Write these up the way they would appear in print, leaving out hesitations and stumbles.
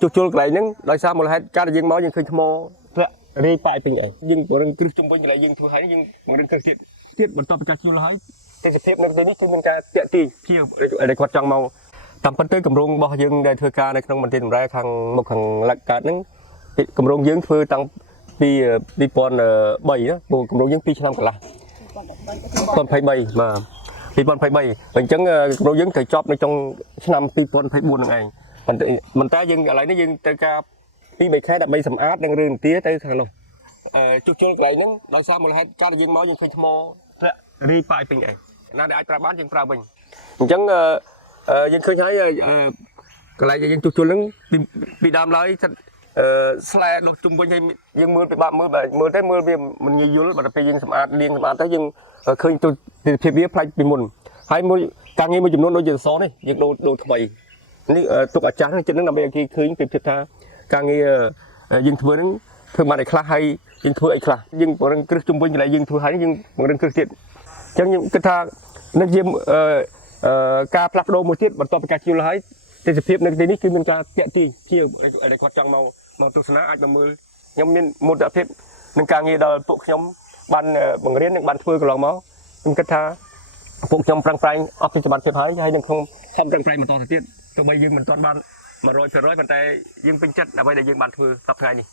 ជួសជុលកន្លែងហ្នឹងដោយសារមូលហេតុការដែលយើងមកយើងឃើញថ្មធ្លាក់រាយប៉ាយពេញអីយើងពង្រឹងគ្រឹះជំវិញកន្លែងយើងធ្វើហើយយើងពង្រឹងគ្រឹះទៀតបន្ទាប់ពីការជួសហើយទេសភាពនៅទីនេះគឺមានការតាក់ទាញភៀវដែលគាត់ចង់មកតាមពិតទៅគម្រោងរបស់យើងដែលធ្វើការនៅក្នុងមន្ទីរតម្រែខាងមុខខាងលក្ខកើតហ្នឹងគម្រោងយើងធ្វើតាំងពី2003ណាគម្រោងយើង2ឆ្នាំកន្លះ2023បាទ2023អញ្ចឹងគម្រោងយើងត្រូវចប់នៅក្នុងឆ្នាំ2024ហ្នឹងឯងប៉ុន្តែយើងឥឡូវនេះយើងត្រូវការ2-3ខែដើម្បីសម្អាតនឹងរឿងទាទៅខាងនោះជួសជុលកន្លែងហ្នឹងដោយសារមូលហេតុការដែលយើងមកយើងឃើញថ្មធ្លាក់រាយប៉ាយពេញឯងណាដែលអាចប្រើបានយើងប្រើវិញអញ្ចឹងយើងឃើញហើយកន្លែងដែលយើងជួសជុលហ្នឹងពីដើមឡើយស្លែដុសជុំវិញឲ្យយើងមើលពិបាកមើលទៅមើលវាមិនងាយយល់បើពេលយើងសម្អាតលាងសម្អាតទៅយើងឃើញទស្សនវិជ្ជាវាផ្លាច់ពីមុនហើយមួយការងារមួយចំនួនដូចជាសនេះយើងដូរថ្មីនេះទុកអាចារ្យចិត្តហ្នឹងដើម្បីឲ្យគេឃើញពីភាពថាការងារយើងធ្វើហ្នឹងធ្វើបានឲ្យខ្លះហើយយើងធ្វើអីខ្លះយើងពង្រឹងគ្រឹះជុំវិញកន្លែងយើងធ្វើហើយយើងពង្រឹងគ្រឹះទៀតអញ្ចឹងខ្ញុំគិតថានឹងជាការផ្លាស់ប្ដូរមួយទៀតបន្ទាប់ពីការជួលហើយទេសភាពនៅទីនេះគឺមានការតាក់ទាញជាដែលគាត់ចង់មកទស្សនាអាចមកមើលខ្ញុំមានមោទនភាពនឹងការងារដល់ពួកខ្ញុំបានបង្រៀននិងបានធ្វើកន្លងមកខ្ញុំគិតថាពួកខ្ញុំប្រឹងប្រែងអស់ពីសមត្ថភាពហើយនឹងខ្ញុំខំប្រឹងប្រែងបន្តទៅទៀតទោះបីយើងមិនទាន់បាន100%ប៉ុន្តែយើងពេញចិត្តដើម្បីដែលយើងបានធ្វើសប្តាហ៍ថ្ងៃនេះ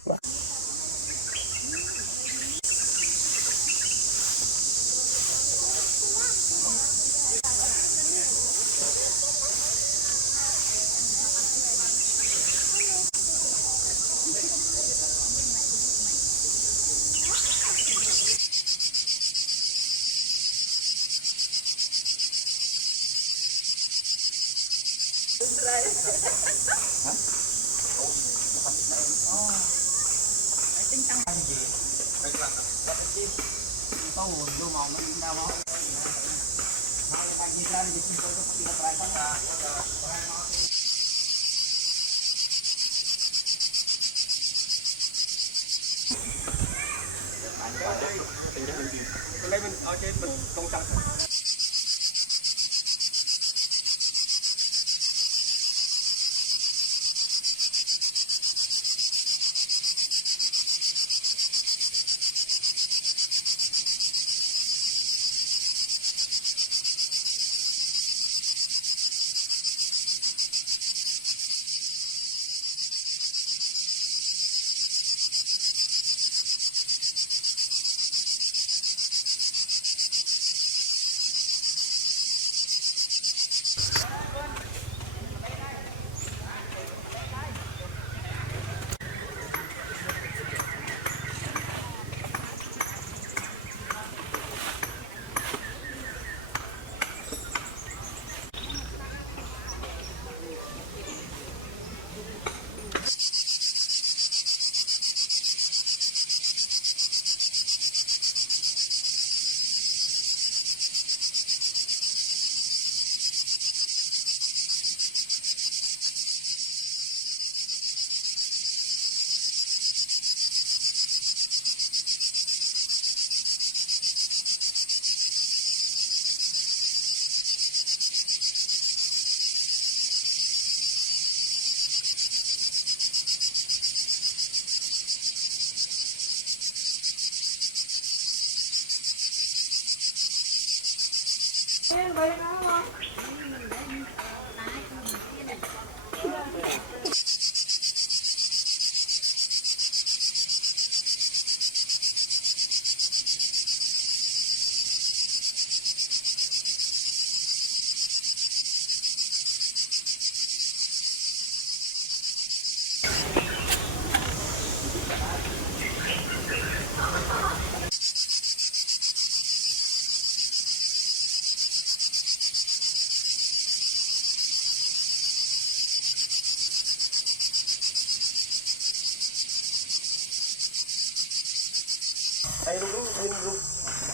ហើយរូបនោះមានរូប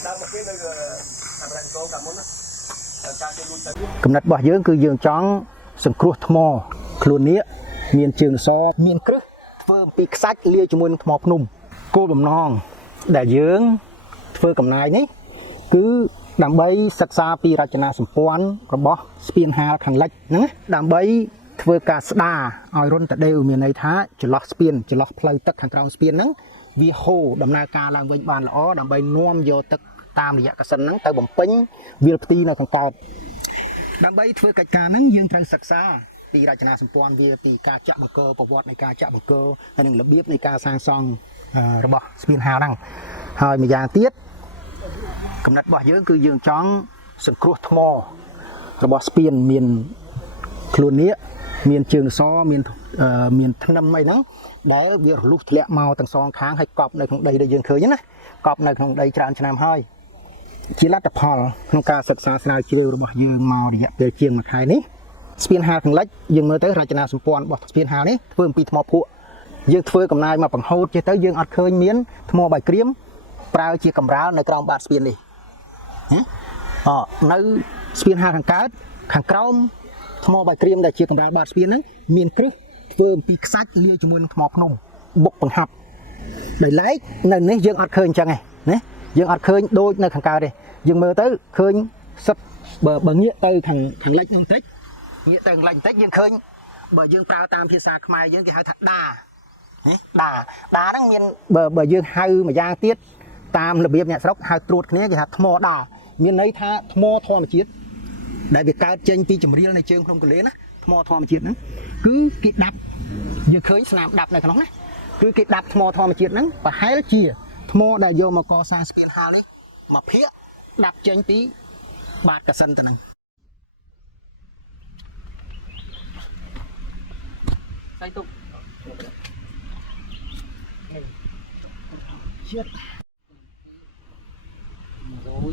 ដើមប្រភេទនៅអាមេរិកកោកាមុនណាការគេលួចទៅកំណត់របស់យើងគឺយើងចង់សង្គ្រោះថ្មខ្លួននេះមានជើងសមានគ្រឹះធ្វើអំពីខ្សាច់លាយជាមួយនឹងថ្មភ្នំគោលបំណងដែលយើងធ្វើកំណាយនេះគឺដើម្បីសិក្សាពីរចនាសម្ព័ន្ធរបស់ស្ពានហាលខាងលិចហ្នឹងដើម្បី ធ្វើការស្ដារឲ្យរុនតដេវមានន័យថាចន្លោះស្ពានចន្លោះផ្លូវទឹកខាងក្រោមស្ពានហ្នឹងវាហូរដំណើរការឡើងវិញបានល្អដើម្បីនាំយកទឹកតាមរយៈកសិនហ្នឹងទៅបំពេញវាលផ្ទីនៅខាងកើតដើម្បីធ្វើកិច្ចការហ្នឹងយើងត្រូវសិក្សាពីរចនាសម្ព័ន្ធវាពីការចាក់បង្គោលប្រវត្តិនៃការចាក់បង្គោលហើយនិងរបៀបនៃការសាងសង់របស់ស្ពានហាលហ្នឹងហើយម្យ៉ាងទៀតកំណត់របស់យើងគឺយើងចង់សង្គ្រោះថ្មរបស់ស្ពានមានខ្លួននេះមានជើងសមានថ្នាំអីហ្នឹងដែលវារលុះធ្លាក់មកទាំងសងខាងហើយកប់នៅក្នុងដីដែលយើងឃើញណាកប់នៅក្នុងដីច្រើនឆ្នាំហើយជាលទ្ធផលក្នុងការសិក្សាស្រាវជ្រាវរបស់យើងមករយៈពេលជាង1ខែនេះស្ពានហាលខាងលិចយើងមើលទៅរចនាសម្ព័ន្ធរបស់ស្ពានហាលនេះធ្វើអំពីថ្មភក់យើងធ្វើកំណាយមកបង្ហូតចេះទៅយើងអត់ឃើញមានថ្មបាយក្រៀមប្រើជាកម្រាលនៅក្រោមបាតស្ពាននេះនៅស្ពានហាលខាងកើតខាងក្រោមថ្មបាយក្រៀមដែលជាកម្រាលបាតស្ពានហ្នឹងមានគ្រឹះធ្វើអំពីខ្សាច់លាយជាមួយនឹងថ្មភ្នំបុកបង្ហាប់ដោយឡែកនៅនេះយើងអត់ឃើញអញ្ចឹងទេណាយើងអត់ឃើញដូចនៅខាងកើតទេយើងមើលទៅឃើញសិតបើងាកទៅខាងលិចនោះបន្តិចងាកទៅខាងលិចបន្តិចយើងឃើញបើយើងប្រើតាមភាសាខ្មែរយើងគេហៅថាដាហ្នឹងមានបើយើងហៅម្យ៉ាងទៀតតាមរបៀបអ្នកស្រុកហៅត្រួតគ្នាគេថាថ្មដាមានន័យថាថ្មធម្មជាតិដែលវាកើតចេញពីចម្រៀលនៃជើងភ្នំកលែនណាថ្មធម្មជាតិហ្នឹងគឺគេដាប់យើងឃើញស្នាមដាប់នៅក្នុងណាគឺគេដាប់ថ្មធម្មជាតិហ្នឹងប្រហែលជាថ្មដែលយកមកកសាងស្ពានហាលនេះមកភាគដាប់ចេញពីបាតកសិនទៅហ្នឹងហើយទុកជាតិ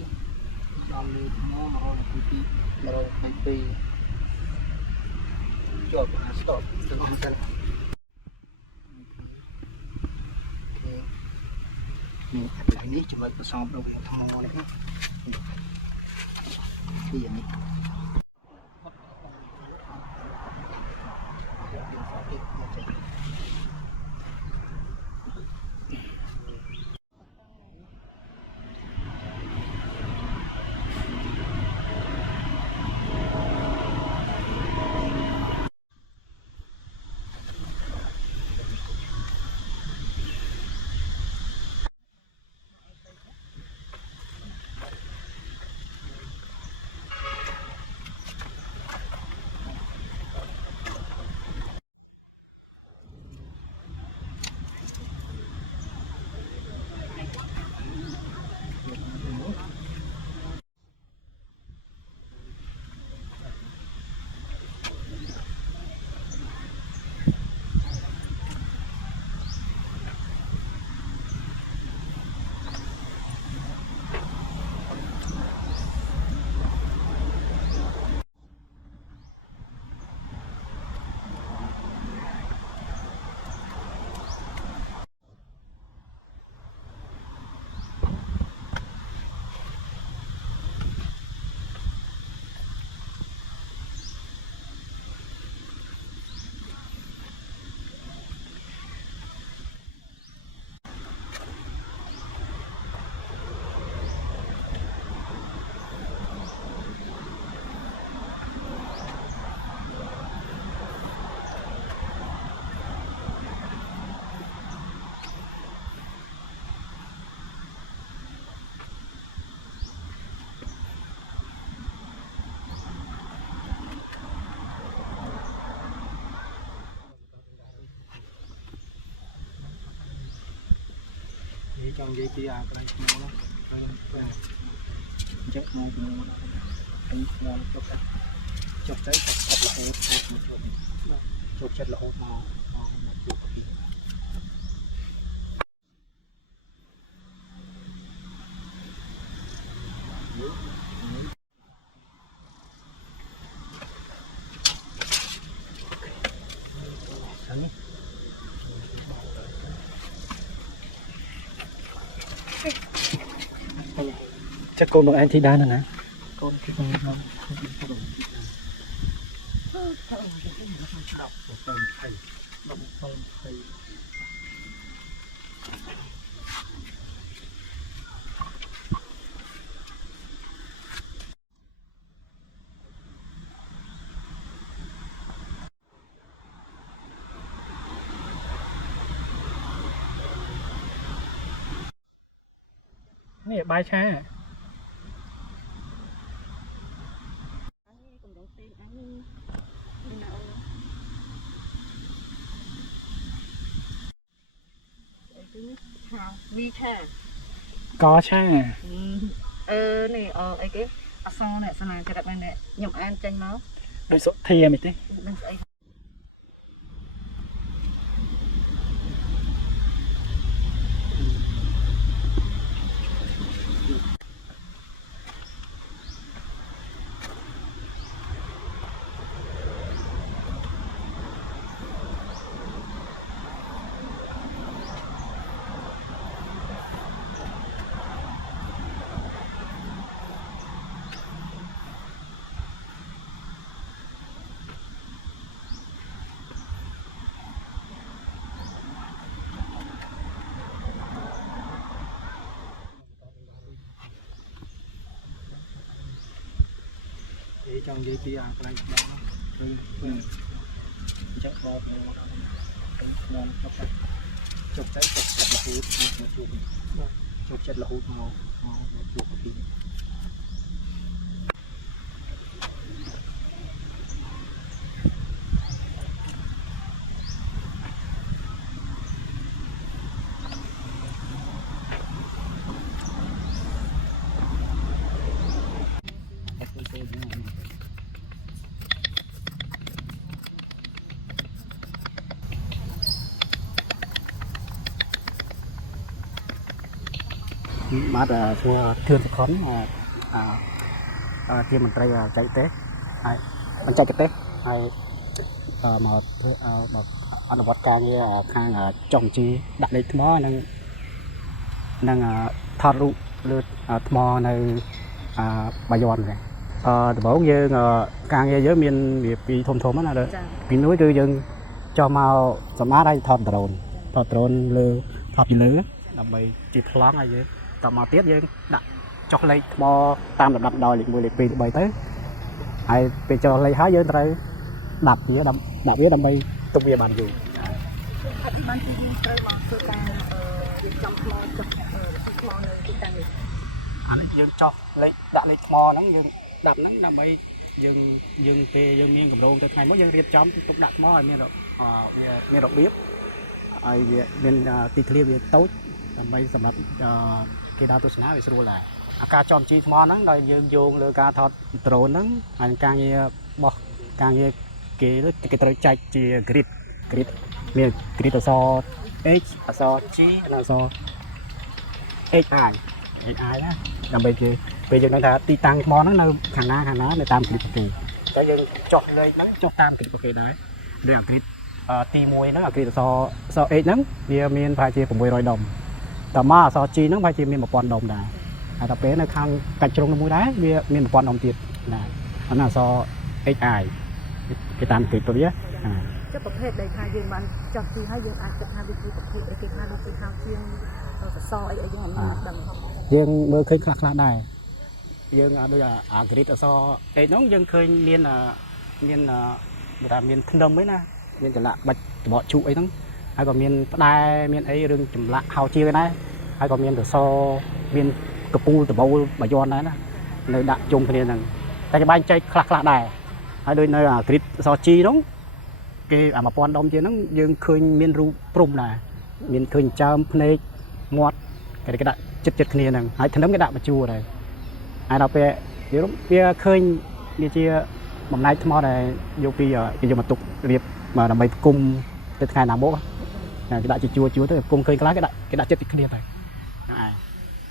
100ដល់លើថ្ម122ជាប់ស្តុបទៅអស់ទៅនេះកន្លែងនេះចំណុចប្រសពនៅវាថ្មនេះពីនេះចង់និយាយពីអាកន្លែងថ្មនោះហើយអញ្ចឹងថ្មចុះទៅរហូតចូលចិត្តរហូតមកជួបពីchắc con bằng anh thì đa nữa nè con thì con không នេះបាយឆា มีแค่ កឆា นี่ไอ้เก๋អសរនេះស្នាក្រាបនេះខ្ញុំអានចេញមក ដូចសុធាមិនទេ នឹងស្អី ចង់និយាយពីអាកន្លែងបងគឺចាក់បោកមកខ្ញុំជប់ទៅជប់ចិត្តរហូតមកជប់ចិត្តរហូតមកជួបពីបាទធ្វើធឿនសុខុនជាមន្ត្រីចែកទេសហើយបញ្ចេញទេសហើយមកធ្វើមកអនុវត្តការងារខាងចុងជីដាក់លេខថ្មនិងថតរូបលើថ្មនៅបាយ័នហ្នឹងដំបូងយើងការងារយើងមានវាពីធំណាពីនោះគឺយើងចុះមកសម្អាតហើយថតដ្រូនលើថតពីលើដើម្បីជាប្លង់ហើយយើងតមកទៀតយើងដាក់ចុះលេខថ្មតាមលំដាប់ដោយលេខ1លេខ2លេខ3ទៅហើយពេលចុះលេខហើយយើងត្រូវដាក់វាដើម្បីទុកវាបានយូរ បានទីយើងត្រូវមកធ្វើការយើងចំថ្មចុះថ្មនៅទីតាំងនេះ អានេះយើងចុះលេខដាក់លេខថ្មហ្នឹងយើងដាក់ហ្នឹងដើម្បីយើងពេលយើងមានកម្រងទៅថ្ងៃមកយើងរៀបចំទុកដាក់ថ្មឲ្យមានវាមានរបៀបហើយវាមានទីធ្លាវាតូចដើម្បីសម្រាប់គេដើរទស្សនាវាស្រួលដែរអាការចំជីថ្មហ្នឹងដោយយើងយោងលើការថតដ្រូនហ្នឹងហើយការងារបោះការងារគេត្រូវចែកជា grid មាន grid អក្សរ H អក្សរ G និងអក្សរ HI ណាដើម្បីពេលយើងដឹងថាទីតាំងថ្មហ្នឹងនៅខាងណានៅតាម grid គេតែយើងចុះលេខហ្នឹងចុះតាម grid គេដែរដូចអា grid ទី1ហ្នឹងអា grid អក្សរ H ហ្នឹងវាមានប្រហែលជា600ដុំតមកអក្សរ G ហ្នឹងប្រហែលជាមាន1000ដុំដែរហើយដល់ពេលនៅខាងកាច់ជ្រុងនោះមួយដែរវាមាន1000ដុំទៀតដែរអានោះអក្សរ HI គេតាម grid ទៅវា ចុះប្រភេទដែលថាយើងបានចុះទីហើយយើងអាចគិតថាវាជាប្រភេទអីគេថាវាជាហៅជាងសសរអីយើងអត់ដឹង យើងមើលឃើញខ្លះដែរយើងដូចអា grid អក្សរ H ហ្នឹងយើងឃើញមានធ្នឹមឯណាមានចម្លាក់បាច់ត្បកជក់អីហ្នឹងហើយក៏មានផ្ដែមានអីរឿងចម្លាក់ហៅជាងដែរហើយក៏មានសសរមានកពូលដបូលបាយ័នដែរណានៅដាក់ជុំគ្នាហ្នឹងតែគេបែងចែកខ្លះដែរហើយដូចនៅអា grid អក្សរ G ហ្នឹងគេអា1000ដុំជាងហ្នឹងយើងឃើញមានរូបព្រំដែរមានឃើញចើមភ្នែកមាត់គេដាក់ចិត្តគ្នាហ្នឹងហើយធ្នឹមគេដាក់បញ្ជួរដែរហើយដល់ពេលវាឃើញវាជាបំណែកថ្មដែលយកពីគេយកមកទុករៀបដើម្បីផ្គុំទៅថ្ងៃណាមកគេដាក់ជាជួរទៅផ្គុំឃើញខ្លះគេដាក់ចិត្តគ្នាទៅហ្នឹងឯង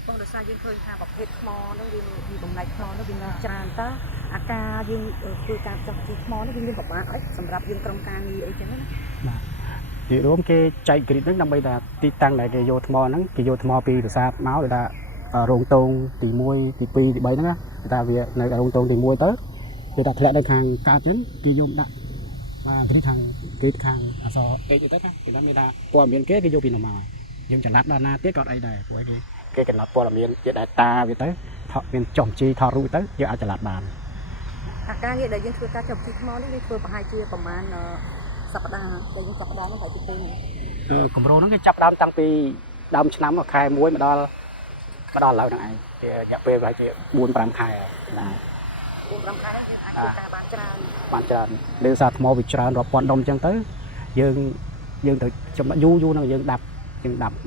បងដោយសារយើងឃើញថាប្រភេទថ្មនោះវាបំណែកថ្មនោះវាមានច្រើនតើអាការយើងធ្វើការចុះជីថ្មនោះវាមានប្រមាណអីសម្រាប់យើងក្រុមការងារអីចឹងណា បាទនិយាយរួមគេចែក grid ហ្នឹងដើម្បីថាទីតាំងដែលគេយកថ្មហ្នឹងគេយកថ្មពីប្រាសាទមកដូចថារោងតងទី1ទី2ទី3ហ្នឹងណាគេថាវានៅរោងតងទី1ទៅគេថាធ្លាក់នៅខាងកើតចឹងគេយកដាក់បាទ grid ខាងអក្សរ H ទៅណាគេថាមានថាព័ត៌មានគេយកពីនោះមកយើងចំណាត់ដល់ណាទៀតក៏អីដែរព្រោះគេកំណត់ព័ត៌មានជាដែរតាវាទៅថតមានចំជីថតរូបទៅយើងអាចចំណាត់បាន អាការងារដែលយើងធ្វើការចុះជីថ្មនេះវាធ្វើប្រហែលជាប្រហែលសប្តាហ៍ដែលយើងចាប់ផ្ដើមនោះហើយទៅពេលនេះ គម្រោងហ្នឹងគេចាប់ផ្ដើមតាំងពីដើមឆ្នាំខែ1មកដល់ខ bắt đầu lâu này thì nhập về phải chịu buôn làm khai là រំខានហ្នឹងគឺអាចធ្វើការបានច្រើន បានច្រើនលើសារថ្មវាច្រើនរាប់ពាន់ដុំអញ្ចឹងទៅយើងទៅចំណយូរហ្នឹងយើងដាប់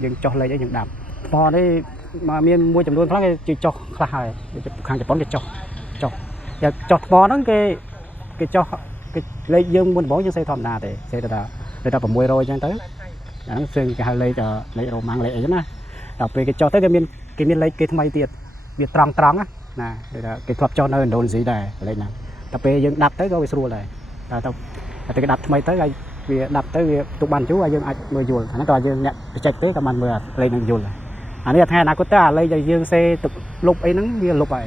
យើងចុះលេខអីយើងដាប់ថ្មនេះមកមានមួយចំនួនខ្លះគេចុះខ្លះហើយខាងជប៉ុនគេចុះយ៉ាងចុះថ្មហ្នឹងគេចុះគេលេខយើងមុនដំបូងយើងសេធម្មតាទេសេទៅដល់600អញ្ចឹងទៅអាហ្នឹងគេហៅលេខរ៉ូម៉ាំងលេខអីណាដល់ពេលគេចុះទៅគេមានលេខគេថ្មីទៀតវាត្រង់ណាដូចថាគេធ្លាប់ចុះនៅឥណ្ឌូនេស៊ីដែរលេខហ្នឹងតែពេលយើងដាប់ទៅក៏វាស្រួលដែរតែគេដាប់ថ្មីទៅហើយវាដាប់ទៅវាទុកបានយូរហើយយើងអាចមើលយល់អាហ្នឹងក៏យើងអ្នកបច្ចេកទេក៏បានមើលលេខហ្នឹងយល់ដែរអានេះថ្ងៃអនាគតទៅអាលេខដែលយើងសេទឹកលុបអីហ្នឹងវាលុបហើយ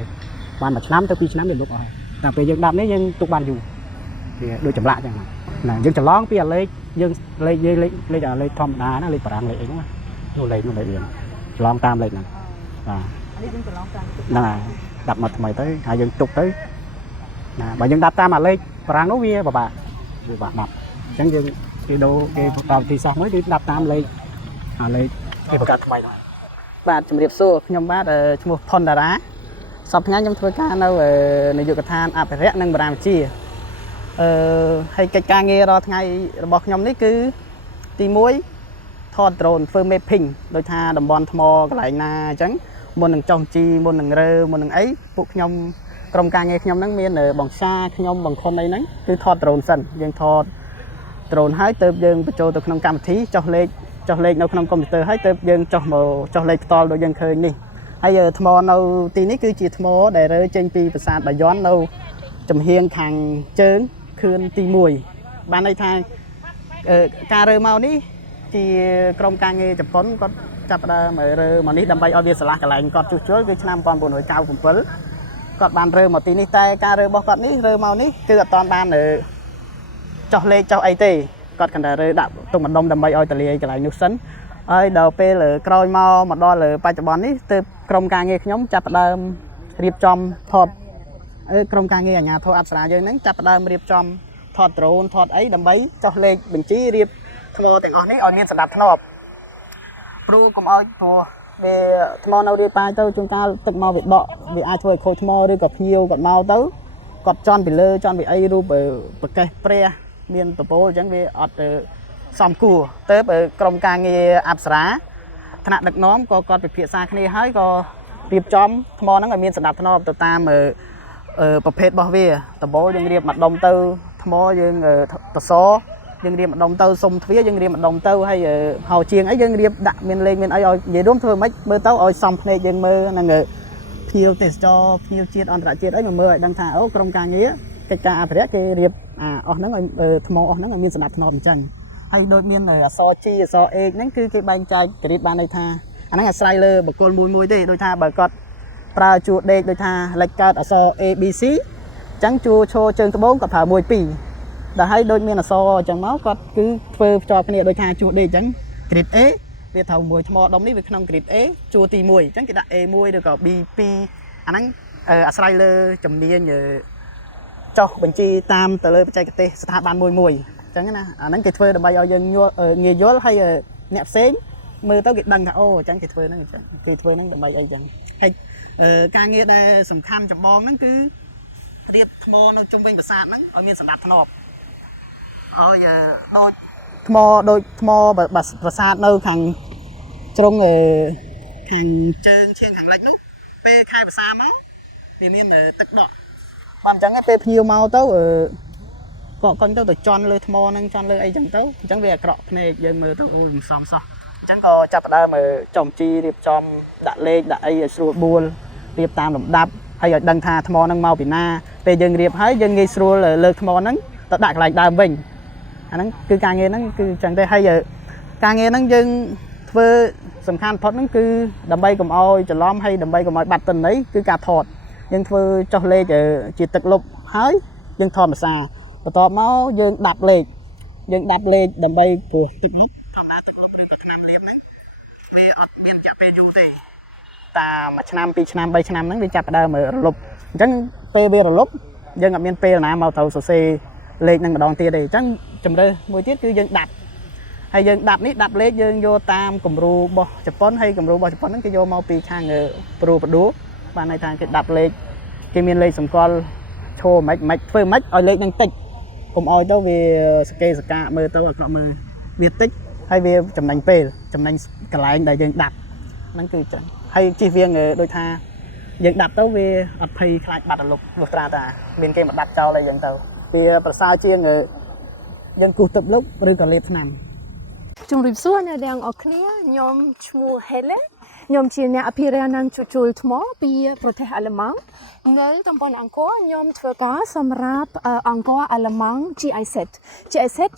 បាន1ឆ្នាំទៅ2ឆ្នាំវាលុបហើយតែពេលយើងដាប់នេះយើងទុកបានយូរវាដូចចម្លាក់អញ្ចឹងណាយើងច្រឡំពីអាលេខយើងលេខធម្មតាណាលេខបារាំងលេខអីហ្នឹងនោះលេខវាច្រឡំតាមលេខហ្នឹងបាទ នេះយើងច្រឡំតាម ហ្នឹងហើយដាប់មកថ្មីទៅហើយយើងទុកទៅណាបើយើងដាប់តាមអាលេខបារាំងនោះវាពិបាកដាប់អញ្ចឹងយើងគេដូរគេតាមទីសាស្ត្រមួយគឺដាប់តាមលេខអាលេខគេបង្កើតថ្មីហ្នឹងបាទជំរាបសួរខ្ញុំបាទឈ្មោះផុនតារាសប្តាហ៍ខ្ញុំធ្វើការនៅនាយកដ្ឋានអភិរក្សនិងបរាមវិទ្យាហើយកិច្ចការងាររាល់ថ្ងៃរបស់ខ្ញុំនេះគឺទី1ថតដ្រូនធ្វើ mapping ដោយថាតំបន់ថ្មកន្លែងណាអញ្ចឹងមុននឹងចុះជីមុននឹងរើមុននឹងអីពួកខ្ញុំក្រុមការងារខ្ញុំហ្នឹងមានបងសាខ្ញុំបងខុនអីហ្នឹងគឺថតដ្រូនសិនយើងថតដ្រូនហើយទៅយើងបញ្ចូលទៅក្នុងកម្មវិធីចុះលេខនៅក្នុងកុំព្យូទ័រហើយទៅយើងចុះលេខផ្ទាល់ដូចយើងឃើញនេះហើយថ្មនៅទីនេះគឺជាថ្មដែលរើចេញពីប្រាសាទបាយ័ននៅចំហៀងខាងជើងខឿនទី1បានន័យថាការរើមកនេះជាក្រុមការងារជប៉ុនគាត់ចាប់ដើមរើមកនេះដើម្បីឲ្យវាឆ្លាស់កន្លែងគាត់ជួសជុលគឺឆ្នាំ1997គាត់បានរើមកទីនេះតែការរើរបស់គាត់នេះរើមកនេះគឺអត់តាន់បានចុះលេខចុះអីទេគាត់គាត់តែរើដាក់ទុកម្ដុំដើម្បីឲ្យតលាយកន្លែងនោះសិនហើយដល់ពេលក្រោយមកដល់បច្ចុប្បន្ននេះទើបក្រុមការងារខ្ញុំចាប់ផ្ដើមរៀបចំថតក្រុមការងារអាជ្ញាធរអប្សរាយើងហ្នឹងចាប់ផ្ដើមរៀបចំថតដ្រូនថតអីដើម្បីចុះលេខបញ្ជីរៀបថ្មទាំងអស់នេះឲ្យមានសណ្ដាប់ធ្នាប់ព្រោះកុំឲ្យព្រោះវាថ្មនៅរៀបបាយទៅជួនកាលទឹកមកវាដក់វាអាចធ្វើឲ្យខូចថ្មឬក៏ភ្ញៀវគាត់មកទៅគាត់ចន់ពីលើចន់ពីអីរូបប្រកេះព្រះមានតពោលអញ្ចឹងវាអត់សមគួរទៅក្រុមការងារអប្សរាថ្នាក់ដឹកនាំក៏គាត់ពិភាក្សាគ្នាហើយក៏រៀបចំថ្មហ្នឹងឲ្យមានសណ្ដាប់ធ្នាប់ទៅតាមប្រភេទរបស់វាតពោលយើងរៀបម្ដុំទៅថ្មយើងតសយើងរៀបម្ដុំទៅសុំទ្វារយើងរៀបម្ដុំទៅហើយហៅជាងអីយើងរៀបដាក់មានលេខមានអីឲ្យនិយាយរួមធ្វើម៉េចមើលទៅឲ្យសំភ្នែកយើងមើលហ្នឹងភ្ញៀវទេសចរភ្ញៀវជាតិអន្តរជាតិអីមកមើលឲ្យដឹងថាអូក្រុមការងារកិច្ចការអភិរក្សគេរៀបអស់ហ្នឹងឲ្យថ្មអស់ហ្នឹងឲ្យមានសណ្ដាប់ធ្នាប់អញ្ចឹងហើយដូចមានអក្សរ G អក្សរ A ហ្នឹងគឺគេបែងចែកក្រៀបបានន័យថាអាហ្នឹងអាស្រ័យលើបុគ្គលមួយទេដូចថាបើគាត់ប្រើជួរដេកដូចថាលេខកើតអក្សរ A B C អញ្ចឹងជួរឈរជើងត្បូងគាត់ប្រើ1 2ដល់ហើយដូចមានអក្សរអញ្ចឹងមកគាត់គឺធ្វើភ្ជាប់គ្នាដូចថាជួរដេកអញ្ចឹង grade A វាត្រូវមួយថ្មដុំនេះវាក្នុង grade A ជួរទី1អញ្ចឹងគេដាក់ A1 ឬក៏ B2 អាហ្នឹងអាស្រ័យលើជំនាញចុះបញ្ជីតាមទៅលើបច្ចេកទេសស្ថាប័នមួយអញ្ចឹងណាអាហ្នឹងគេធ្វើដើម្បីឲ្យយើងងាយយល់ហើយអ្នកផ្សេងមើលទៅគេដឹងថាអូអញ្ចឹងគេធ្វើហ្នឹងអញ្ចឹងគេធ្វើហ្នឹងដើម្បីអីអញ្ចឹងហើយការងារដែលសំខាន់ចម្បងហ្នឹងគឺរៀបថ្មនៅជុំវិញប្រាសាទហ្នឹងឲ្យមានសណ្ដាប់ធ្នាប់ឲ្យដូចថ្មប្រាសាទនៅខាងជ្រុងខាងជើងឈៀងខាងលិចនោះពេលខែវស្សាមកវាមានទឹកដក់បានអញ្ចឹងពេលភ្ញៀវមកទៅក៏កុញទៅចន់លើថ្មហ្នឹងចន់លើអីចឹងទៅអញ្ចឹងវាអាក្រក់ភ្នែកយើងមើលទៅអូមិនសមសោះអញ្ចឹងក៏ចាប់ផ្ដើមចំជីរៀបចំដាក់លេខដាក់អីឲ្យស្រួលបួលរៀបតាមលំដាប់ហើយឲ្យដឹងថាថ្មហ្នឹងមកពីណាពេលយើងរៀបហើយយើងងាយស្រួលលើកថ្មហ្នឹងទៅដាក់កន្លែងដើមវិញអាហ្នឹងគឺការងារហ្នឹងគឺអញ្ចឹងទេហើយការងារហ្នឹងយើងធ្វើសំខាន់ផុតហ្នឹងគឺដើម្បីកុំឲ្យច្រឡំហើយដើម្បីកុំឲ្យបាត់ទិន្នន័យគឺការថតយើងធ្វើចុះលេខជាទឹកលុបហើយយើងថតភាសាបន្ទាប់មកយើងដាប់លេខដើម្បីព្រោះទឹកលុបធម្មតាទឹកលុបឬក៏ថ្នាំលាបហ្នឹងវាអត់មានរយៈពេលយូរទេតាម1ឆ្នាំ2ឆ្នាំ3ឆ្នាំហ្នឹងវាចាប់ផ្ដើមរលប់អញ្ចឹងពេលវារលប់យើងអត់មានពេលណាមកត្រូវសរសេរលេខហ្នឹងម្ដងទៀតទេអញ្ចឹងជំរឿមួយទៀតគឺយើងដាប់ ហើយយើងដាប់នេះដាប់លេខយើងយកតាមគំរូរបស់ជប៉ុនហើយគំរូរបស់ជប៉ុនហ្នឹងគេយកមកពីខាងប្រូបដូបានន័យថាគេដាប់លេខគេមានលេខសម្គាល់ឈរមិនធ្វើមិនឲ្យលេខហ្នឹងតិចកុំឲ្យទៅវាសកេសកាមើលទៅអាក្រក់មើលវាតិចហើយវាចំណេញពេលចំណេញកន្លែងដែលយើងដាប់ហ្នឹងគឺចឹងហើយជិះវាងដូចថាយើងដាប់ទៅវាអត់ភ័យខ្លាចបាត់រលុបលុះត្រាតាមានគេមកដាប់ចោលអីចឹងទៅវាប្រសើរជាងយើងគូសទឹកលុបឬក៏លេបថ្នាំ ជំរាបសួរអ្នកទាំងអស់គ្នាខ្ញុំឈ្មោះ Helen ខ្ញុំជាអ្នកអភិរក្សនិងជួសជុលថ្មពីប្រទេសអាល្លឺម៉ង់នៅតំបន់អង្គរខ្ញុំធ្វើការសម្រាប់អង្គរអាល្លឺម៉ង់ GIZ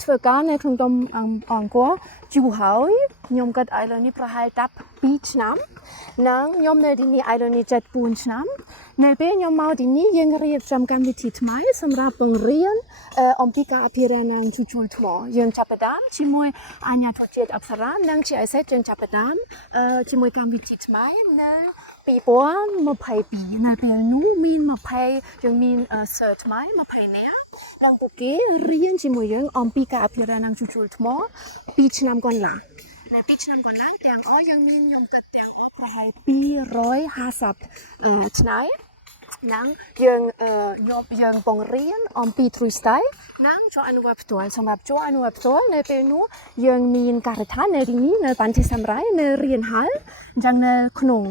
ធ្វើការនៅក្នុងតំអង្គរយូរហើយខ្ញុំគិតឥឡូវនេះប្រហែល12ឆ្នាំនិងខ្ញុំនៅទីនេះឥឡូវនេះ74ឆ្នាំនៅពេលខ្ញុំមកទីនេះយើងរៀបចំកម្មវិធីថ្មីសម្រាប់បង្រៀនអំពីការអភិរក្សនិងជួសជុលថ្មយើងចាប់ផ្ដើមជាមួយអាជ្ញាធរជាតិអប្សរានិង GIZ យើងចាប់ផ្ដើមជាមួយកម្មវិធីថ្មីនៅ2022នៅពេលនោះមាន20យើងមានសិស្សថ្មី20នាក់និងពួកគេរៀនជាមួយយើងអំពីការអភិរក្សនិងជួសជុលថ្ម2ឆ្នាំកន្លងនៅ2ឆ្នាំកន្លងទាំងអស់យើងមានខ្ញុំគិតទាំងអស់ប្រហែល250ថ្ងៃនិងយើងបង្រៀនអំពី True Style និងចូលអនុវត្តផ្ទាល់សម្រាប់ចូលអនុវត្តផ្ទាល់នៅពេលនោះយើងមានការដ្ឋាននៅទីនេះនៅបានទីសាំរ៉ៃនៅរៀនហើយអញ្ចឹងនៅក្នុង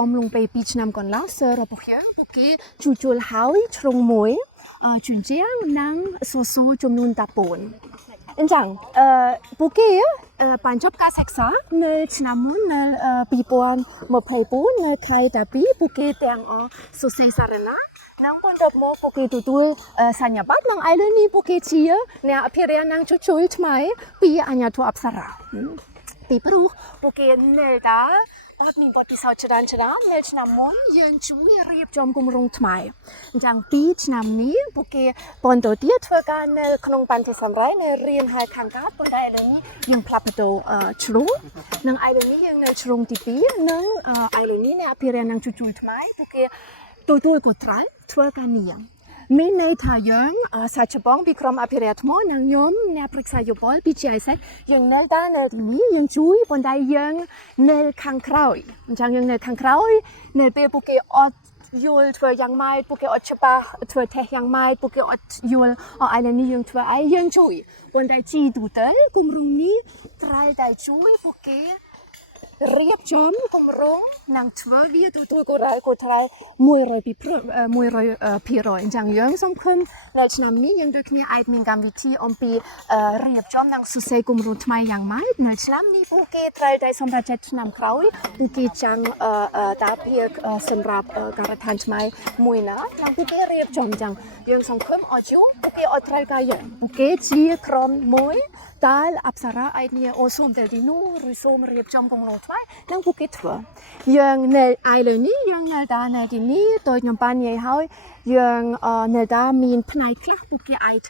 អំឡុងពេល2ឆ្នាំកន្លងសិស្សរបស់យើងពួកគេជួសជុលហើយជ្រុងមួយជញ្ជាំងនិងសសរចំនួន14អញ្ចឹងពួកគេបានចប់ការសិក្សានៅឆ្នាំមុននៅ2024នៅខែ12ពួកគេទាំងអស់សរសេរសារណានិងបន្ទាប់មកពួកគេទទួលសញ្ញាបត្រនិងឥឡូវនេះពួកគេជាអ្នកអភិរក្សនិងជួសជុលថ្មីពីអាជ្ញាធរអប្សរាពីព្រោះពួកគេនៅតែអត់មានបទពិសោធន៍ច្រើននៅឆ្នាំមុនយើងជួយរៀបចំគម្រោងថ្មីអញ្ចឹង2ឆ្នាំនេះពួកគេបន្តទៀតធ្វើការនៅក្នុងបានទីសាំរ៉ៃនៅរៀនហើយខាងកើតប៉ុន្តែឥឡូវនេះយើងផ្លាប់បដូរជ្រុងនិងឥឡូវនេះយើងនៅជ្រុងទី2និងឥឡូវនេះអ្នកអភិរក្សនិងជួសជុលថ្មីពួកគេទទួលក៏ត្រូវធ្វើការនាងមានន័យថាយើងសាច់ច្បងពីក្រុមអភិរក្សថ្មនិងខ្ញុំអ្នកប្រឹក្សាយោបល់ពី GIZ យើងនៅតែនៅទីនេះយើងជួយប៉ុន្តែយើងនៅខាងក្រោយអញ្ចឹងយើងនៅខាងក្រោយនៅពេលពួកគេអត់យល់ធ្វើយ៉ាងម៉េចពួកគេអត់ច្បាស់ធ្វើតេស្តយ៉ាងម៉េចពួកគេអត់យល់ឥឡូវនេះយើងធ្វើអីយើងជួយប៉ុន្តែជីទូទៅគម្រោងនេះត្រូវតែជួយពួកគេរៀបចំគម្រោងនិងធ្វើវាទទួលក៏ត្រូវ100%អញ្ចឹងយើងសង្ឃឹមនៅឆ្នាំនេះយើងដូចគ្នាអាចមានកម្មវិធីអំពីរៀបចំនិងសរសេរគម្រោងថ្មីយ៉ាងម៉េចនៅឆ្នាំនេះពួកគេត្រូវតែសម្រាប់ឆ្នាំក្រោយពួកគេចង់តាភាគសម្រាប់ការដ្ឋានថ្មីមួយណានិងពួកគេរៀបចំអញ្ចឹងយើងសង្ឃឹមឲ្យជួពួកគេអត់ត្រូវការយើងពួកគេជាក្រុមមួយតែអប្សរាអាចនិយាយអូសូមតែទីនោះឬសូមរៀបចំគម្រោងថ្មីនិងពួកគេធ្វើយើងនៅឥឡូវនេះយើងនៅតែនៅទីនេះដោយខ្ញុំបាននិយាយហើយយើងនៅតែមានផ្នែកខ្លះពួកគេអាច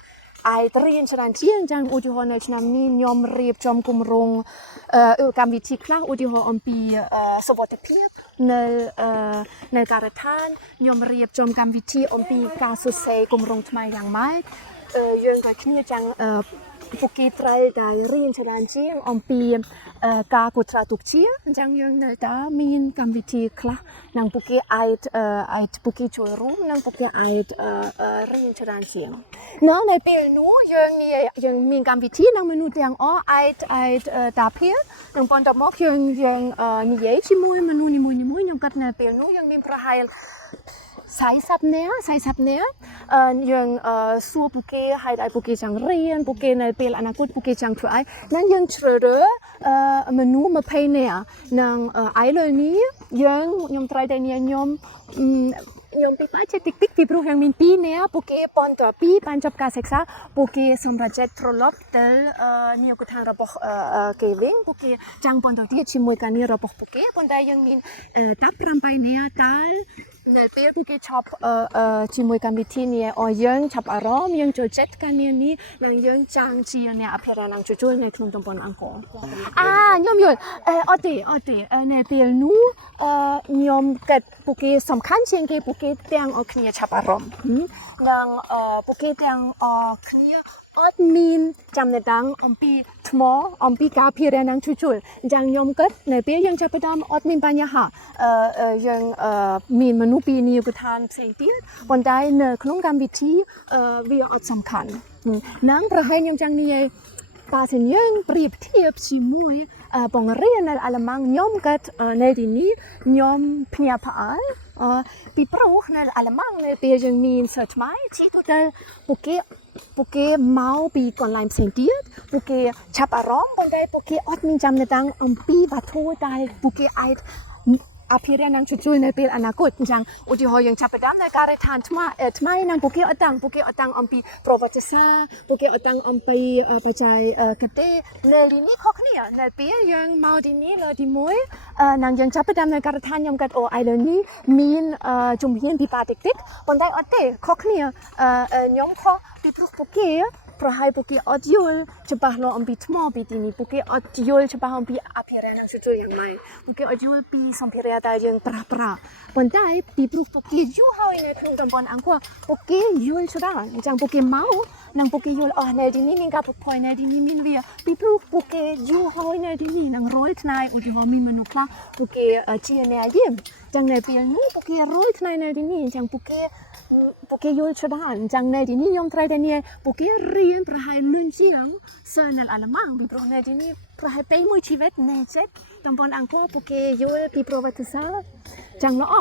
រៀនច្រើនជាងអញ្ចឹងឧទាហរណ៍នៅឆ្នាំនេះខ្ញុំរៀបចំគម្រោងកម្មវិធីខ្លះឧទាហរណ៍អំពីសុវត្ថិភាពនៅការដ្ឋានខ្ញុំរៀបចំកម្មវិធីអំពីការសរសេរគម្រោងថ្មីយ៉ាងម៉េចយើងក៏គ្នាចង់ពួកគេត្រូវតែរៀនច្រើនជាងអំពីការគូត្រាទុកជាអញ្ចឹងយើងនៅតែមានកម្មវិធីខ្លះនិងពួកគេអាចពួកគេចូលរួមនិងពួកគេអាចរៀនច្រើនជាងនៅពេលនោះយើងមានកម្មវិធីនិងមនុស្សទាំងអស់អាចតាភានិងបន្តមកយើងនិយាយជាមួយមនុស្សនីមួយៗខ្ញុំគិតនៅពេលនោះយើងមានប្រហែល40នាក់យើងសួរពួកគេឲ្យពួកគេចង់រៀនពួកគេនៅពេលអនាគតពួកគេចង់ធ្វើអីនិងយើងជ្រើសរើសមនុស្ស20នាក់និងឥឡូវនេះខ្ញុំត្រូវតែនិយាយខ្ញុំពីបាច់តិចពីព្រោះយើងមាន2នាក់ពួកគេបន្តពីបានចប់ការសិក្សាពួកគេសម្រាប់ចិត្តត្រឡប់ទៅនាយកដ្ឋានរបស់គេវិញពួកគេចង់បន្តទៀតជាមួយការងាររបស់ពួកគេប៉ុន្តែយើងមាន18នាក់តែនៅពេលពួកគេឈប់ជាមួយកម្មវិធីនេះឲ្យយើងចាប់អារម្មណ៍យើងចូលចិត្តការងារនេះនិងយើងចង់ជាអ្នកអភិរក្សនិងជួសជុលនៅក្នុងតំបន់អង្គរខ្ញុំយល់អត់ទេនៅពេលនោះខ្ញុំគិតពួកគេសំខាន់ជាងគេពួកគេទាំងអស់គ្នាចាប់អារម្មណ៍និងពួកគេទាំងអស់គ្នា អត់មានចំណេះដឹងអំពីថ្មអំពីការភារៈនឹងជួលអញ្ចឹងខ្ញុំគិតនៅពេលយើងចាប់ផ្ដើមអត់មានបញ្ហាយើងមានមនុស្សពីនីយដ្ឋានផ្សេងទៀតប៉ុន្តែនៅក្នុងកម្មវិធីវាអត់សំខាន់នឹងប្រហែលខ្ញុំចង់និយាយបើសិនយើងប្រៀបធៀបជាមួយបង្រៀននៅអាល្លឺម៉ង់ខ្ញុំគិតនៅទីនេះខ្ញុំភ្ញាក់ផ្អើលពីព្រោះនៅអាល្លឺម៉ង់នៅពេលយើងមានសិស្សថ្មីជីទៅតែពួកគេមកពីកន្លែងផ្សេងទៀតពួកគេចាប់អារម្មណ៍ប៉ុន្តែពួកគេអត់មានចំណេះដឹងអំពីវត្ថុដែលពួកគេអាចអភិរក្សនឹងជួយនៅពេលអនាគតអញ្ចឹងឧទាហរណ៍យើងចាប់ផ្ដើមនៅការដ្ឋានថ្មីនឹងពួកគេអត់ដឹងអំពីប្រវត្តិសាស្ត្រពួកគេអត់ដឹងអំពីបច្ចេកទេសនៅទីនេះខុសគ្នានៅពេលយើងមកទីនេះលើទី1នឹងយើងចាប់ផ្ដើមនៅការដ្ឋានខ្ញុំគិតឥឡូវនេះមានជំហានពិបាកតិចប៉ុន្តែអត់ទេខុសគ្នាខ្ញុំខុសពីព្រោះពួកគេប្រហែលពួកគេអត់យល់ច្បាស់លាស់អំពីថ្មពីទីនេះពួកគេអត់យល់ច្បាស់អំពីអភិរក្សនឹងជួយយ៉ាងម៉េចពួកគេអត់យល់ពីសម្ភារៈដែលយើងប្រើប៉ុន្តែពីព្រោះពួកគេយូរហើយនៅក្នុងតំបន់អង្គរពួកគេយល់ច្រើនអញ្ចឹងពួកគេមកនឹងពួកគេយល់នៅទីនេះមានការប្រព័ន្ធនៅទីនេះមានវាពីព្រោះពួកគេយូរហើយនៅទីនេះនឹងរយថ្ងៃឧទាហរណ៍មានមនុស្សខ្លះពួកគេជាអ្នកយាមចឹងនៅពេលនេះពួកគេរយថ្ងៃនៅទីនេះអញ្ចឹងពួកគេយល់ច្រើនអញ្ចឹងនៅទីនេះខ្ញុំត្រូវតែនេះពួកគេរៀនប្រហែលលឿនជាងសិស្សនៅអាល្លឺម៉ង់ពីព្រោះនៅទីនេះប្រហែលពេលមួយជីវិតនៅចិត្តតំបន់អង្គរពួកគេយល់ពីប្រវត្តិសាស្ត្រចឹងល្អ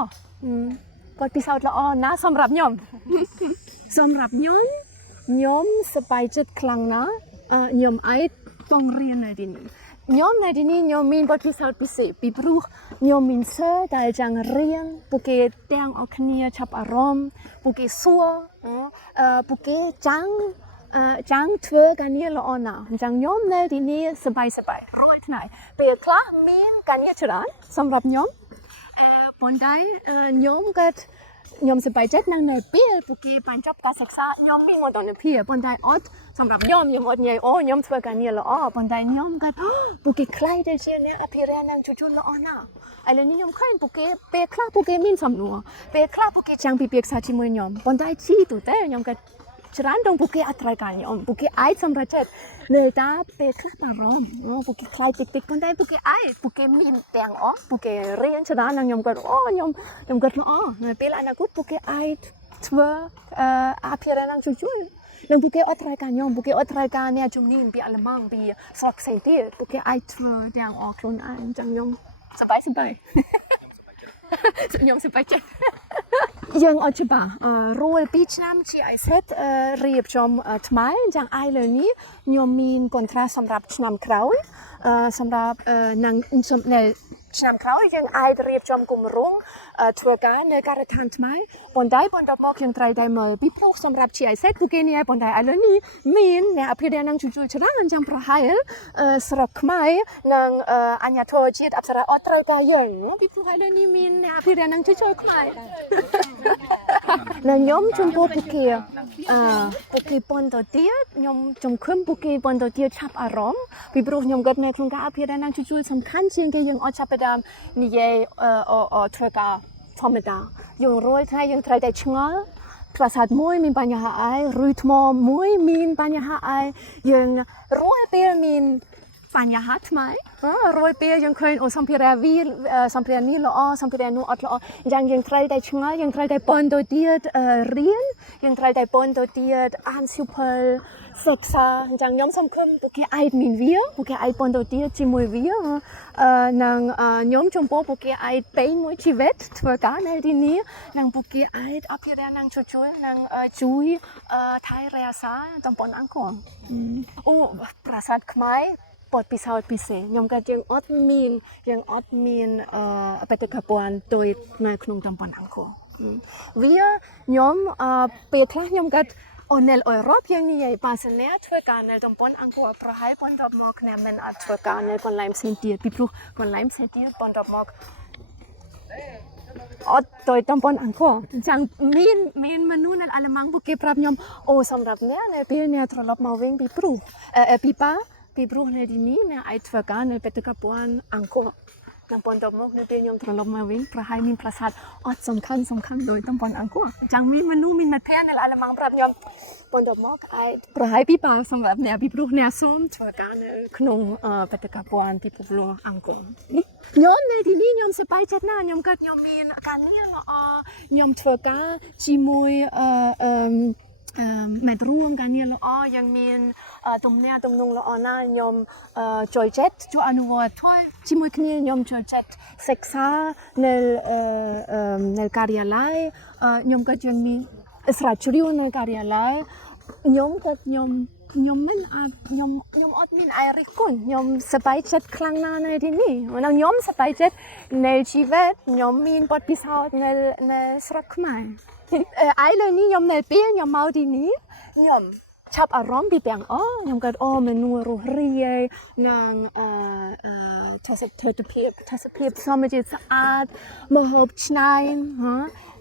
គាត់ពិសោធន៍ល្អណាស់សម្រាប់ខ្ញុំខ្ញុំសប្បាយចិត្តខ្លាំងណាស់ខ្ញុំអាចបង្រៀននៅទីនេះខ្ញុំនៅទីនេះខ្ញុំមានបទពិសោធន៍ពិសេសពីព្រោះខ្ញុំមានសិស្សដែលចង់រៀនពួកគេទាំងអស់គ្នាចាប់អារម្មណ៍ពួកគេសួរពួកគេចង់ធ្វើការងារល្អណាស់អញ្ចឹងខ្ញុំនៅទីនេះសប្បាយរួចថ្ងៃពេលខ្លះមានការងារច្រើនសម្រាប់ខ្ញុំប៉ុន្តែខ្ញុំសប្បាយចិត្តនឹងនៅពេលពួកគេបញ្ចប់ការសិក្សាខ្ញុំមានមោទនភាពប៉ុន្តែអត់សម្រាប់ខ្ញុំអត់និយាយខ្ញុំធ្វើការងារល្អប៉ុន្តែខ្ញុំគាត់ពួកគេខ្លាចទៅជាអ្នកអភិរក្សនឹងជួយល្អណាស់ឥឡូវនេះខ្ញុំឃើញពួកគេពេលខ្លះពួកគេមានសំណួរពេលខ្លះពួកគេចង់ពិភាក្សាជាមួយខ្ញុំប៉ុន្តែជីទៅតែខ្ញុំគាត់ច្រើនដងពួកគេអត់ត្រូវការខ្ញុំពួកគេអាចសម្រេចចិត្តលើតាពេលខ្លះបារម្ភពួកគេខ្លាចតិចប៉ុន្តែពួកគេមានទាំងអស់ពួកគេរៀនច្រើននឹងខ្ញុំគាត់ខ្ញុំគាត់ល្អនៅពេលអនាគតពួកគេអាចធ្វើអភិរក្សនឹងជួយនឹងពួកគេអត់ត្រូវការខ្ញុំពួកគេអត់ត្រូវការអ្នកជំនាញពីអាល្លឺម៉ង់ពីស្រុកផ្សេងទៀតពួកគេអាចធ្វើទាំងអស់ខ្លួនឯងអញ្ចឹងខ្ញុំសប្បាយខ្ញុំសប្បាយចិត្តយើងអត់ច្បាស់រួល2ឆ្នាំជាអាយសេតរៀបចំថ្មីអញ្ចឹងឥឡូវនេះខ្ញុំមានកូនត្រាសម្រាប់ឆ្នាំក្រោយសម្រាប់នៅឆ្នាំក្រោយយើងអាចរៀបចំគម្រោងធ្វើការនៅការដ្ឋានថ្មីប៉ុន្តែបន្តមកយើងត្រូវតែមើលពីព្រោះសម្រាប់ជាអាយសេតពួកគេនេះប៉ុន្តែឥឡូវនេះមានអ្នកអភិរក្សនឹងជួយច្រើនអញ្ចឹងប្រហែលស្រុកខ្មែរនិងអាជ្ញាធរជាតិអប្សរាអត់ត្រូវការយើងពីព្រោះឥឡូវនេះមានអ្នកអភិរក្សនឹងជួយខ្មែរនៅខ្ញុំចំពោះពួកគេបន្តទៀតខ្ញុំចំខំពួកគេបន្តទៀតឆាប់អារម្មណ៍ពីព្រោះខ្ញុំគិតនៅក្នុងការអភិរក្សនឹងជួយសំខាន់ជាងគេយើងអត់ចាប់ផ្ដើមនិយាយធ្វើការធម្មតាយើងរួចថ្ងៃយើងត្រូវតែឆ្ងល់ប្រាសាទមួយមានបញ្ហាអីឬថ្មមួយមានបញ្ហាអីយើងរួចពេលមានបញ្ហាថ្មីរួចពេលយើងឃើញសម្ភារៈនេះល្អសម្ភារៈនោះអត់ល្អអញ្ចឹងយើងត្រូវតែឆ្ងល់យើងត្រូវតែបន្តទៀតរៀនយើងត្រូវតែបន្តទៀតអានសៀវភៅសិក្សាអញ្ចឹងខ្ញុំសង្ឃឹមពួកគេអាចមានវាពួកគេអាចបន្តទៀតជាមួយវានិងខ្ញុំចំពោះពួកគេអាចពេលមួយជីវិតធ្វើការនៅទីនេះនិងពួកគេអាចអភិរក្សនឹងជួយនឹងជួយថែរក្សាតំបន់អង្គរប្រាសាទខ្មែរបទពិសោធន៍ពិសេសខ្ញុំក៏យើងអត់មានបេតិកភណ្ឌដូចនៅក្នុងតំបន់អង្គរវាខ្ញុំពេលខ្លះខ្ញុំក៏នៅអឺរ៉ុបយើងនិយាយប៉ាសនាធ្វើការនៅតំបន់អង្គរប្រហែលបន្តមកខ្ញុំមិនអត់ធ្វើការនៅកន្លែងផ្សេងទៀតពីព្រោះកន្លែងផ្សេងទៀតបន្តមកអត់ទៅតំបន់អង្គរអញ្ចឹងមានមនុស្សនៅអាល្លឺម៉ង់ពួកគេប្រាប់ខ្ញុំសម្រាប់អ្នកនៅពេលអ្នកត្រឡប់មកវិញពីព្រោះនៅទីនេះអ្នកអាចធ្វើការនៅបេតិកភណ្ឌអង្គរ តំបន់តមកនៅពេលខ្ញុំត្រឡប់មកវិញប្រហែលមានប្រាសាទអត់សំខាន់ដោយតំបន់អង្គរចាំមានមនុស្សមានមិត្តភ័ក្តិនៅអាឡម៉ង់ប្រាប់ខ្ញុំប៉ុន្តែមកអាចប្រហែលពីបើសម្រាប់អ្នកពីព្រោះអ្នកសូមធ្វើការនៅក្នុងបេតិកភណ្ឌពិភពលោកអង្គរខ្ញុំនៅទីនេះខ្ញុំសប្បាយចិត្តណាស់ខ្ញុំគាត់ខ្ញុំមានការងារល្អខ្ញុំធ្វើការជាមួយមេរួមការងារល្អយ៉ាងមានទំនាក់ទំនងល្អណាស់ខ្ញុំជួយចិត្តជួយអនុវត្តធ្វើជាមួយគ្នាខ្ញុំជួយចិត្តសិក្សានៅការិយាល័យខ្ញុំក៏ជាមានស្រាវជ្រាវនៅការិយាល័យខ្ញុំមិនអាចខ្ញុំអត់មានអីរិះគន់ខ្ញុំសប្បាយចិត្តខ្លាំងណាស់នៅទីនេះខ្ញុំសប្បាយចិត្តនៅជីវិតខ្ញុំមានបទពិសោធន៍នៅស្រុកខ្មែរឥឡូវនេះខ្ញុំនៅពេលខ្ញុំមកទីនេះខ្ញុំចាប់អារម្មណ៍ពីទាំងខ្ញុំគាត់មនុស្សរស់រាយនិងទស្សនភាពធម្មជាតិស្អាតម្ហូបឆ្ងាញ់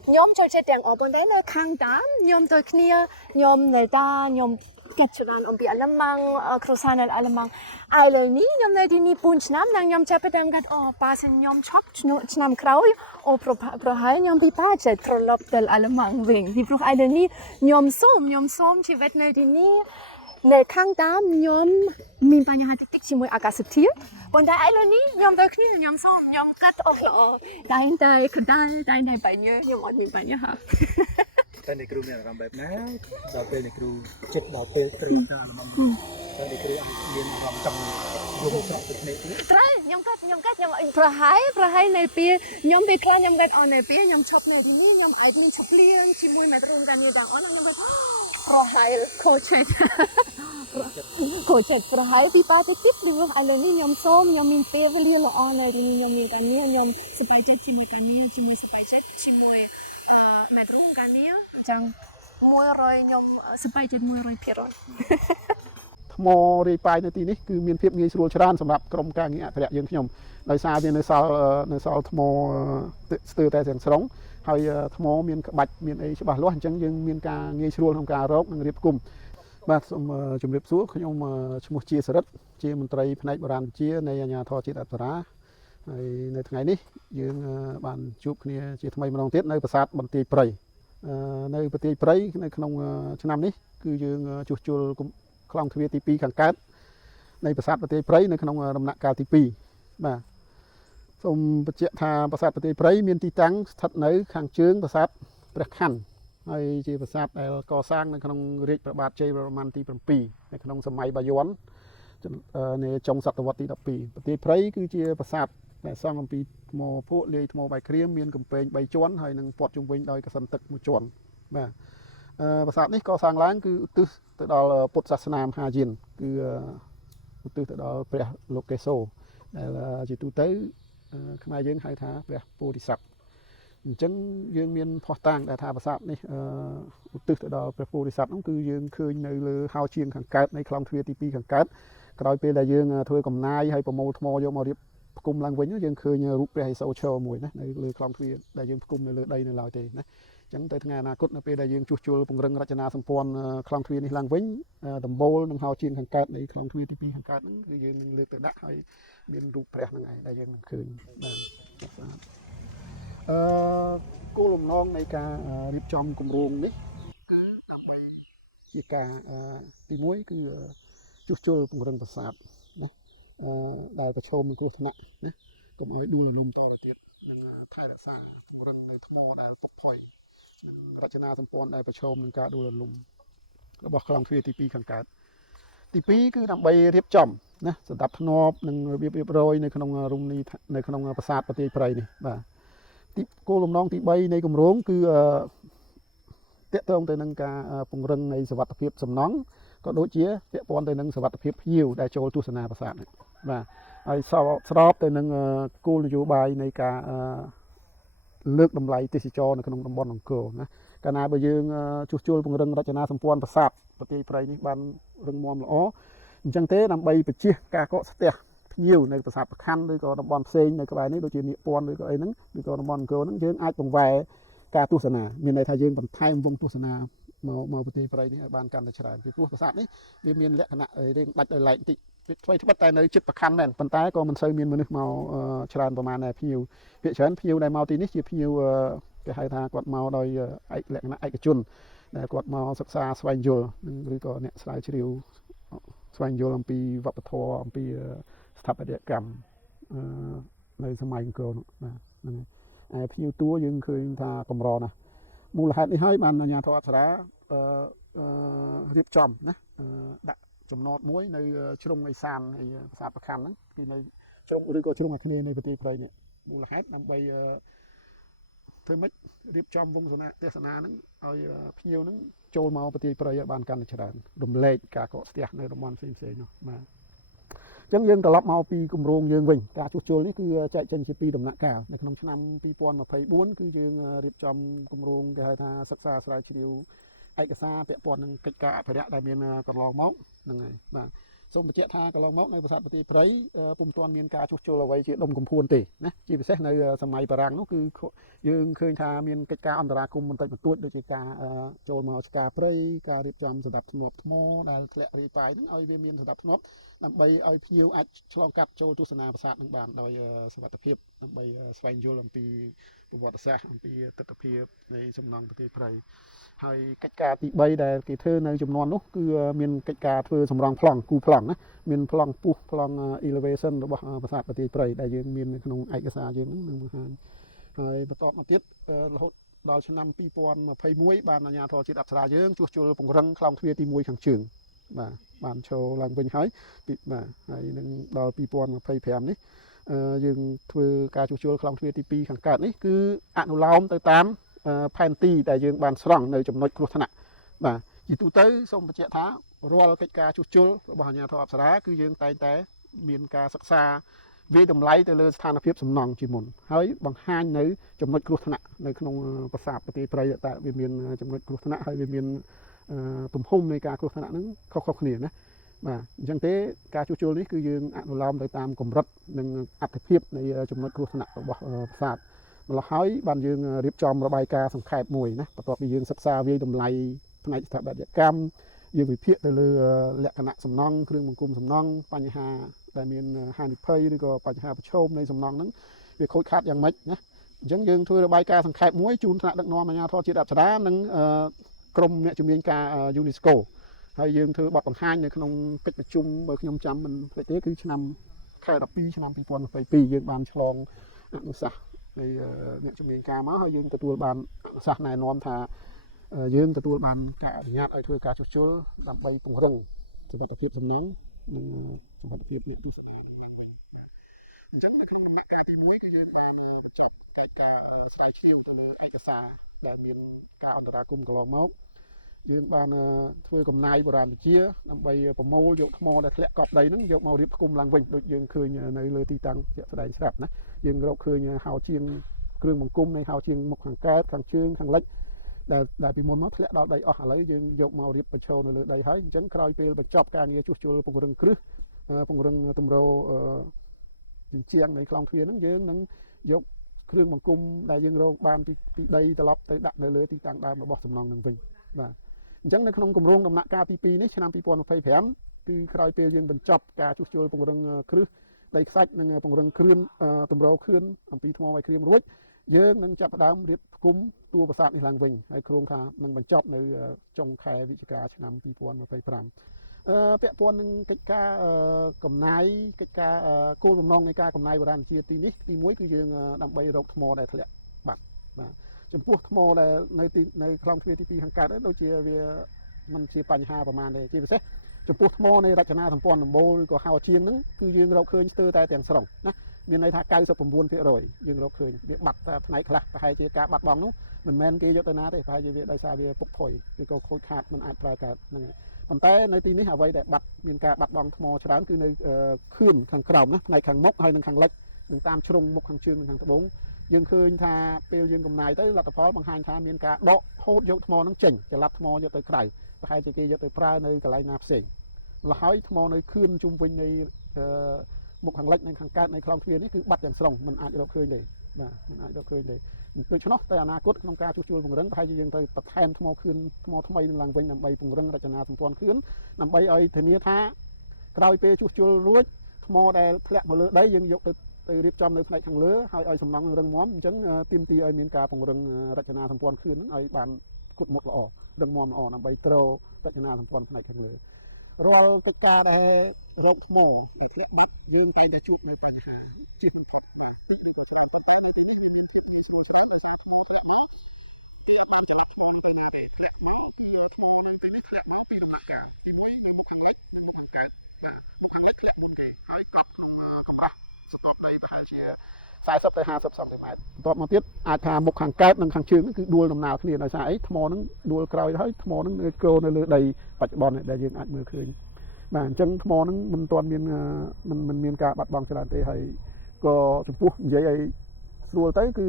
ខ្ញុំចូលចិត្តទាំងប៉ុន្តែនៅខាងតាមខ្ញុំដូចគ្នាខ្ញុំនៅតាខ្ញុំគេច្រើនអំពីអាឡម៉ង់គ្រូសានៅអាឡម៉ង់ឥឡូវនេះខ្ញុំនៅទីនេះ4ឆ្នាំនិងខ្ញុំចាប់ផ្ដើមគាត់ប៉ាសិនខ្ញុំឈប់ឆ្នាំក្រោយប្រហែលខ្ញុំពិបាកចិត្តត្រឡប់ទៅអាឡម៉ង់វិញពីព្រោះឥឡូវនេះខ្ញុំសូមជីវិតនៅទីនេះនៅខាងតាមខ្ញុំមានបញ្ហាតិចជាមួយអាកាសធាតុប៉ុន្តែឥឡូវនេះខ្ញុំទៅគ្នាខ្ញុំកាត់តែក្តៅតែបញ្ញើខ្ញុំអត់មានបញ្ហាតែអ្នកគ្រូមានអារម្មណ៍បែបណាដល់ពេលអ្នកគ្រូចិត្តដល់ពេលត្រូវតាមអាឡម៉ង់តែអ្នកគ្រូមានអារម្មណ៍ចង់យកស្រុកទៅភ្នែកទៀតត្រូវខ្ញុំប្រហែលនៅពេលខ្ញុំពេលខ្លះខ្ញុំគាត់នៅពេលខ្ញុំឈប់នៅទីនេះខ្ញុំអាចមានឈប់លៀងជាមួយមេក្រុមការងារទាំងអស់ខ្ញុំគាត់ប្រហែលខូចចិត្តប្រហែលពីបាទៅទៀតពីព្រោះឥឡូវនេះខ្ញុំមានពេលវេលាល្អនៅទីនេះខ្ញុំមានការងារខ្ញុំសប្បាយចិត្តជាមួយការងារជាមួយសប្បាយចិត្តជាមួយមេក្រុមការងារអញ្ចឹង100ខ្ញុំសប្បាយចិត្ត 100% ថ្មរាយប៉ាយនៅទីនេះគឺមានភាពងាយស្រួលច្រើនសម្រាប់ក្រុមការងារអភិរក្សយើងខ្ញុំដោយសារវានៅសល់ថ្មស្ទើរតែទាំងស្រុងហើយថ្មមានក្បាច់មានអីច្បាស់លាស់អញ្ចឹងយើងមានការងាយស្រួលក្នុងការរកនិងរៀបផ្គុំបាទសូមជម្រាបសួរខ្ញុំឈ្មោះជាសរិទ្ធជាមន្ត្រីផ្នែកបុរាណវិទ្យានៃអាជ្ញាធរជាតិអប្សរាហើយនៅថ្ងៃនេះយើងបានជួបគ្នាជាថ្មីម្ដងទៀតនៅប្រាសាទបន្ទាយព្រៃនៅបន្ទាយព្រៃនៅក្នុងឆ្នាំនេះគឺយើងជួសជុលខ្លងទ្វារទី2ខាងកើតនៃប្រាសាទបន្ទាយព្រៃនៅក្នុងដំណាក់កាលទី2បាទសូមបញ្ជាក់ថាប្រាសាទបន្ទាយព្រៃមានទីតាំងស្ថិតនៅខាងជើងប្រាសាទព្រះខ័នហើយជាប្រាសាទដែលកសាងនៅក្នុងរាជព្រះបាទជ័យវរ្ម័នទី7នៅក្នុងសម័យបាយ័ននៅចុងសតវត្សទី12បន្ទាយព្រៃគឺជាប្រាសាទដែលសង់អំពីថ្មភក់លាយថ្មបាយក្រៀមមានកំពែង3ជាន់ហើយនឹងព័ទ្ធជុំវិញដោយកសិនទឹក1ជាន់បាទប្រាសាទនេះកសាងឡើងគឺឧទ្ទិសទៅដល់ពុទ្ធសាសនាមហាយានគឺឧទ្ទិសទៅដល់ព្រះលោកេសូដែលជាទូទៅខ្មែរយើងហៅថាព្រះពោធិសត្វអញ្ចឹងយើងមានភស្តុតាងដែលថាប្រាសាទនេះឧទ្ទិសទៅដល់ព្រះពោធិសត្វនោះគឺយើងឃើញនៅលើហោជាងខាងកើតនៃខ្លងទ្វារទី2ខាងកើតក្រោយពេលដែលយើងធ្វើកំណាយហើយប្រមូលថ្មយកមករៀបផ្គុំឡើងវិញយើងឃើញរូបព្រះឥសូរឈរមួយណានៅលើខ្លងទ្វារដែលយើងផ្គុំនៅលើដីនៅឡើយទេណាអញ្ចឹងទៅថ្ងៃអនាគតនៅពេលដែលយើងជួសជុលពង្រឹងរចនាសម្ព័ន្ធខ្លងទ្វារនេះឡើងវិញដំបូលនិងហោជាងខាងកើតនៃខ្លងទ្វារទី2ខាងកើតហ្នឹងគឺយើងនឹងលើកទៅដាក់ហើយមានរូបព្រះហ្នឹងឯងដែលយើងនឹងឃើញបាទគោលបំណងនៃការរៀបចំគម្រោងនេះគឺដើម្បីជាការទី1គឺជួសជុលពង្រឹងប្រាសាទណាដែលប្រឈមនឹងគ្រោះថ្នាក់ណាកុំឲ្យដួលរលំតទៅទៀតនិងថែរក្សាពង្រឹងនៅថ្មដែលពុកផុយនិងរចនាសម្ព័ន្ធដែលប្រឈមនឹងការដួលរលំរបស់ខ្លងទ្វារទី2ខាងកើតទី2គឺដើម្បីរៀបចំណាសណ្ដាប់ធ្នាប់និងរបៀបរៀបរយនៅក្នុងរមណីយនៅក្នុងប្រាសាទបន្ទាយព្រៃនេះបាទទីគោលបំណងទី3នៃគម្រោងគឺទាក់ទងទៅនឹងការពង្រឹងនៃសុវត្ថិភាពសំណង់ក៏ដូចជាពាក់ព័ន្ធទៅនឹងសុវត្ថិភាពភ្ញៀវដែលចូលទស្សនាប្រាសាទនេះបាទហើយស្របទៅនឹងគោលនយោបាយនៃការលើកតម្លៃទេសចរនៅក្នុងតំបន់អង្គរណាកាលណាបើយើងជួសជុលពង្រឹងរចនាសម្ព័ន្ធប្រាសាទបន្ទាយព្រៃនេះបានរឹងមាំល្អអញ្ចឹងទេដើម្បីបញ្ជៀសការកកស្ទះភ្ញៀវនៅប្រាសាទប្រខ័នឬក៏តំបន់ផ្សេងនៅក្បែរនេះដូចជានៀកពាន់ឬក៏អីហ្នឹងឬក៏តំបន់អង្គរហ្នឹងយើងអាចបង្វែរការទស្សនាមានន័យថាយើងបន្ថែមវងទស្សនាមកបន្ទាយព្រៃនេះឲ្យបានកាន់តែច្រើនពីព្រោះប្រាសាទនេះវាមានលក្ខណៈរៀងដាច់ដោយឡែកបន្តិច ថ្មីត្បិតតែនៅចិត្តប្រខណ្ឌមែនប៉ុន្តែក៏មិនសូវមានមនុស្សមកច្រើនប្រហែលដែរភ្ញៀវភាគច្រើនភ្ញៀវដែលមកទីនេះជាភ្ញៀវគេហៅថាគាត់មកដោយលក្ខណៈឯកជនដែលគាត់មកសិក្សាស្វែងយល់ឬក៏អ្នកស្រាវជ្រាវស្វែងយល់អំពីវប្បធម៌អំពីស្ថាបត្យកម្មនៅសម័យអង្គរនោះបាទហ្នឹងហើយភ្ញៀវតួយើងឃើញថាកម្រណាស់មូលហេតុនេះហើយបានអាជ្ញាធរអប្សរារៀបចំណាដាក់ចំណតមួយនៅជ្រុងនៃសានហើយប្រាសាទប្រខណ្ឌហ្នឹងគឺនៅជ្រុងឬក៏ជ្រុងអាគ្នេយ៍នៃប្រទេសព្រៃនេះមូលហេតុដើម្បីធ្វើម៉េចរៀបចំវងទេសនាហ្នឹងឲ្យភ្ញៀវហ្នឹងចូលមកប្រទេសព្រៃឲ្យបានកាន់តែច្រើនរំលែកការកកស្ទះនៅតំបន់ផ្សេងៗនោះបាទអញ្ចឹងយើងត្រឡប់មកពីគម្រោងយើងវិញការជួសជុលនេះគឺចែកចេញជាពីរដំណាក់កាលនៅក្នុងឆ្នាំ2024គឺយើងរៀបចំគម្រោងគេហៅថាសិក្សាស្រាវជ្រាវឯកសារពាក់ព័ន្ធនឹងកិច្ចការអភិរក្សដែលមានកន្លងមកហ្នឹងហើយបាទសូមបញ្ជាក់ថាកន្លងមកនៅប្រាសាទប្រទីព្រៃពុំទាន់មានការជួសជុលអ្វីជាដុំកំភួនទេណាជាពិសេសនៅសម័យបារាំងនោះគឺយើងឃើញថាមានកិច្ចការអន្តរាគមន៍បន្តិចបន្តួចដូចជាការចូលមកឆ្ការព្រៃការរៀបចំសណ្ដាប់ធ្នាប់ថ្មដែលធ្លាក់រាយប៉ាយហ្នឹងឲ្យវាមានសណ្ដាប់ធ្នាប់ដើម្បីឲ្យភ្ញៀវអាចឆ្លងកាត់ចូលទស្សនាប្រាសាទនឹងបានដោយសុវត្ថិភាពដើម្បីស្វែងយល់អំពីប្រវត្តិសាស្ត្រអំពីទស្សនវិជ្ជានៃសំណង់ប្រទីព្រៃហើយកិច្ចការទី3ដែលគេធ្វើនៅចំនួននោះគឺមានកិច្ចការធ្វើសម្រងប្លង់គូប្លង់ណាមានប្លង់ពុះប្លង់ elevation របស់ប្រាសាទប្រទីព្រៃដែលយើងមាននៅក្នុងឯកសារយើងហ្នឹងនឹងបង្ហាញហើយបន្តមកទៀតរហូតដល់ឆ្នាំ2021បានអាជ្ញាធរជាតិអប្សរាយើងជួសជុលពង្រឹងខ្លោងទ្វារទី1ខាងជើងបាទបានចូលឡើងវិញហើយបាទហើយនឹងដល់2025នេះយើងធ្វើការជួសជុលខ្លោងទ្វារទី2ខាងកើតនេះគឺអនុលោមទៅតាមផែនទីដែលយើងបានស្រង់នៅចំណុចគ្រោះថ្នាក់បាទជាទូទៅសូមបញ្ជាក់ថារាល់កិច្ចការជួសជុលរបស់អាជ្ញាធរអប្សរាគឺយើងតែងតែមានការសិក្សាវាតម្លៃទៅលើស្ថានភាពសំណង់ជាមុនហើយបង្ហាញនៅចំណុចគ្រោះថ្នាក់នៅក្នុងប្រាសាទប្រទីព្រៃតែវាមានចំណុចគ្រោះថ្នាក់ហើយវាមានទំហំនៃការគ្រោះថ្នាក់ហ្នឹងខុសៗគ្នាណាបាទអញ្ចឹងទេការជួសជុលនេះគឺយើងអនុលោមទៅតាមកម្រិតនិងអត្ថភាពនៃចំណុចគ្រោះថ្នាក់របស់ប្រាសាទម្ល៉េះហើយបានយើងរៀបចំរបាយការណ៍សង្ខេបមួយណាបន្ទាប់ពីយើងសិក្សាវាតម្លៃផ្នែកស្ថាបត្យកម្មយើងវិភាគទៅលើលក្ខណៈសំណង់គ្រឿងបង្គុំសំណង់បញ្ហាដែលមានហានិភ័យឬក៏បញ្ហាប្រឈមនៃសំណង់ហ្នឹងវាខូចខាតយ៉ាងម៉េចណាអញ្ចឹងយើងធ្វើរបាយការណ៍សង្ខេបមួយជូនថ្នាក់ដឹកនាំអាជ្ញាធរជាតិអប្សរានិងក្រុមអ្នកជំនាញការ UNESCO ហើយយើងធ្វើបទបង្ហាញនៅក្នុងកិច្ចប្រជុំបើខ្ញុំចាំមិនភ្លេចទេគឺឆ្នាំខែ12ឆ្នាំ2022យើងបានឆ្លងអនុសាសន៍នៃអ្នកជំនាញការមកហើយយើងទទួលបានអនុសាសន៍ណែនាំថាយើងទទួលបានការអនុញ្ញាតឲ្យធ្វើការជួសជុលដើម្បីពង្រឹងសុវត្ថិភាពសំណង់និងសុវត្ថិភាពអ្នកទស្សនាអញ្ចឹងនៅក្នុងដំណាក់កាលទី1គឺយើងបានបញ្ចប់កិច្ចការស្រាវជ្រាវទៅលើឯកសារដែលមានការអន្តរាគមន៍កន្លងមកយើងបានធ្វើកំណាយបុរាណវិទ្យាដើម្បីប្រមូលយកថ្មដែលធ្លាក់កប់ដីហ្នឹងយកមករៀបផ្គុំឡើងវិញដូចយើងឃើញនៅលើទីតាំងជាក់ស្ដែងស្រាប់ណាយើងរកឃើញហោជាងគ្រឿងបង្គំនៃហោជាងមុខខាងកើតខាងជើងខាងលិចដែលពីមុនមកធ្លាក់ដល់ដីអស់ឥឡូវយើងយកមករៀបបញ្ចូលនៅលើដីហើយអញ្ចឹងក្រោយពេលបញ្ចប់ការងារជួសជុលពង្រឹងគ្រឹះពង្រឹងទម្រជញ្ជាំងនៃខ្លោងទ្វារហ្នឹងយើងនឹងយកគ្រឿងបង្គំដែលយើងរកបានពីដីត្រឡប់ទៅដាក់នៅលើទីតាំងដើមរបស់សំណង់នឹងវិញបាទអញ្ចឹងនៅក្នុងគម្រោងដំណាក់កាលទី2នេះឆ្នាំ2025គឺក្រោយពេលយើងបញ្ចប់ការជួសជុលពង្រឹងគ្រឹះដីខ្សាច់និងពង្រឹងគ្រឿនតម្រូវខឿនអំពីថ្មវាយក្រៀមរួចយើងនឹងចាប់ផ្ដើមរៀបផ្គុំតួប្រាសាទនេះឡើងវិញហើយគ្រោងថានឹងបញ្ចប់នៅចុងខែវិច្ឆិកាឆ្នាំ2025ពាក់ព័ន្ធនឹងកិច្ចការកំណាយកិច្ចការគោលបំណងនៃការកំណាយបុរាណវិទ្យាទី1គឺយើងដើម្បីរកថ្មដែលធ្លាក់បាត់បាទចំពោះថ្មដែលនៅខ្លោងទ្វារទី2ខាងកើតដូចជាវាមិនជាបញ្ហាប្រមាណទេជាពិសេសចំពោះថ្មនៃរចនាសម្ព័ន្ធដំបូលឬក៏ហោជាងហ្នឹងគឺយើងរកឃើញស្ទើរតែទាំងស្រុងណាមានន័យថា 99% យើងរកឃើញវាបាត់តែផ្នែកខ្លះប្រហែលជាការបាត់បង់នោះមិនមែនគេយកទៅណាទេប្រហែលជាវាដោយសារវាពុកផុយឬក៏ខូចខាតមិនអាចប្រើកើតហ្នឹងប៉ុន្តែនៅទីនេះអ្វីដែលមានការបាត់បង់ថ្មច្រើនគឺនៅខឿនខាងក្រោមណាផ្នែកខាងមុខហើយនិងខាងលិចនិងតាមជ្រុងមុខខាងជើងនិងខាងត្បូងយើងឃើញថាពេលយើងកំណាយទៅលទ្ធផលបង្ហាញថាមានការដកហូតយកថ្មហ្នឹងចេញចល័តថ្មយកទៅក្រៅប្រហែលជាគេយកទៅប្រើនៅកន្លែងណាផ្សេងលហើយថ្មនៅខឿនជុំវិញនៃមុខខាងលិចនិងខាងកើតនៃខ្លោងទ្វារនេះគឺបាត់ទាំងស្រុងមិនអាចរកឃើញទេបាទមិនអាចរកឃើញទេដូច្នោះតែអនាគតក្នុងការជួសជុលពង្រឹងប្រហែលជាយើងត្រូវបន្ថែមថ្មខឿនថ្មថ្មីនឹងឡើងវិញដើម្បីពង្រឹងរចនាសម្ព័ន្ធខឿនដើម្បីឲ្យធានាថា ក្រោយពេលជួសជុលរួចថ្មដែលធ្លាក់មកលើដីយើងយកទៅរៀបចំនៅផ្នែកខាងលើហើយឲ្យសំណង់រឹងមាំអញ្ចឹងទាមទារឲ្យមានការពង្រឹងរចនាសម្ព័ន្ធខឿនហ្នឹងឲ្យបានគុតមុតល្អរឹងមាំល្អដើម្បីទ្ររចនាសម្ព័ន្ធផ្នែកខាងលើរាល់កិច្ចការដែលរកថ្មដែលធ្លាក់បាត់យើងតែងតែជួបនៅបញ្ហាជិះ40 ទៅ 50 សង់ទីម៉ែត្របន្ទាប់មកទៀតអាចថាមុខខាងកើតនិងខាងជើងគឺដួលដំណើរគ្នាដោយសារអីថ្មហ្នឹងដួលក្រោយហើយថ្មហ្នឹងគ្រោនៅលើដីបច្ចុប្បន្នដែលយើងអាចមើលឃើញបាទអញ្ចឹងថ្មហ្នឹងមិនទាន់មានមិនមានការបាត់បង់ច្រើនទេហើយក៏ចំពោះនិយាយឲ្យស្រួលទៅគឺ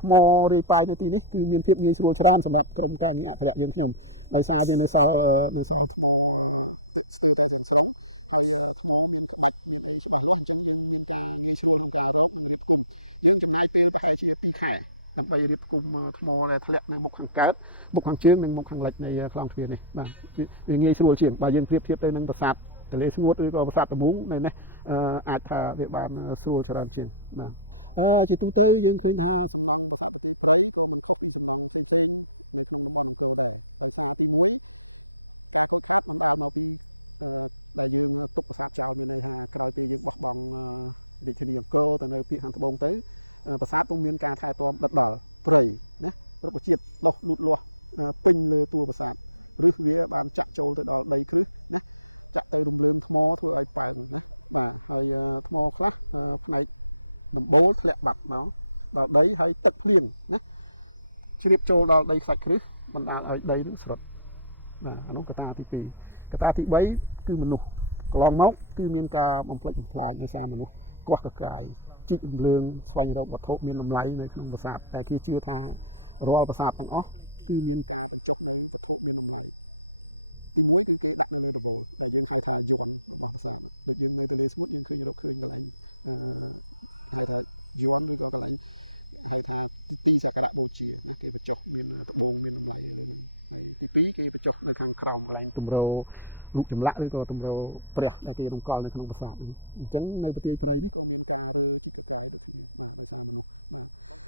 ថ្មឬប៉ោនៅទីនេះគឺមានភាពងាយស្រួលច្រើនសម្រាប់ក្រុមការងារអភិរក្សយើងខ្ញុំដោយសារវានៅសល់ដើម្បីរៀបផ្គុំថ្មដែលធ្លាក់នៅមុខខាងកើតមុខខាងជើងនិងមុខខាងលិចនៃខ្លោងទ្វារនេះបាទវាងាយស្រួលជាងបើយើងប្រៀបធៀបទៅនឹងប្រាសាទទលេស្ងួតឬក៏ប្រាសាទតមូងនៅនេះអាចថាវាបានស្រួលច្រើនជាងបាទជាទូទៅយើងឃើញថាថ្មខ្លះផ្នែកដំបូលធ្លាក់បាត់មកដល់ដីហើយទឹកភ្លៀងណាជ្រាបចូលដល់ដីខ្សាច់គ្រឹះបណ្ដាលឲ្យដីនឹងស្រុតបាទអានោះកត្តាទី2កត្តាទី3គឺមនុស្សកន្លងមកគឺមានការបំផ្លិចបំផ្លាញដោយសារមនុស្សកោះកកាយជីករំលើងស្វែងរកវត្ថុមានតម្លៃនៅក្នុងប្រាសាទតែគេជឿថារាល់ប្រាសាទទាំងអស់គឺមានទីសក្ការៈបូជាគេបញ្ចុះមានត្បូងមានតម្លៃទី2គេបញ្ចុះនៅខាងក្រោមកន្លែងទម្ររូបចម្លាក់ឬក៏ទម្រព្រះដែលគេរំកល់នៅក្នុងប្រាសាទអញ្ចឹងនៅប្រទេសព្រៃនេះ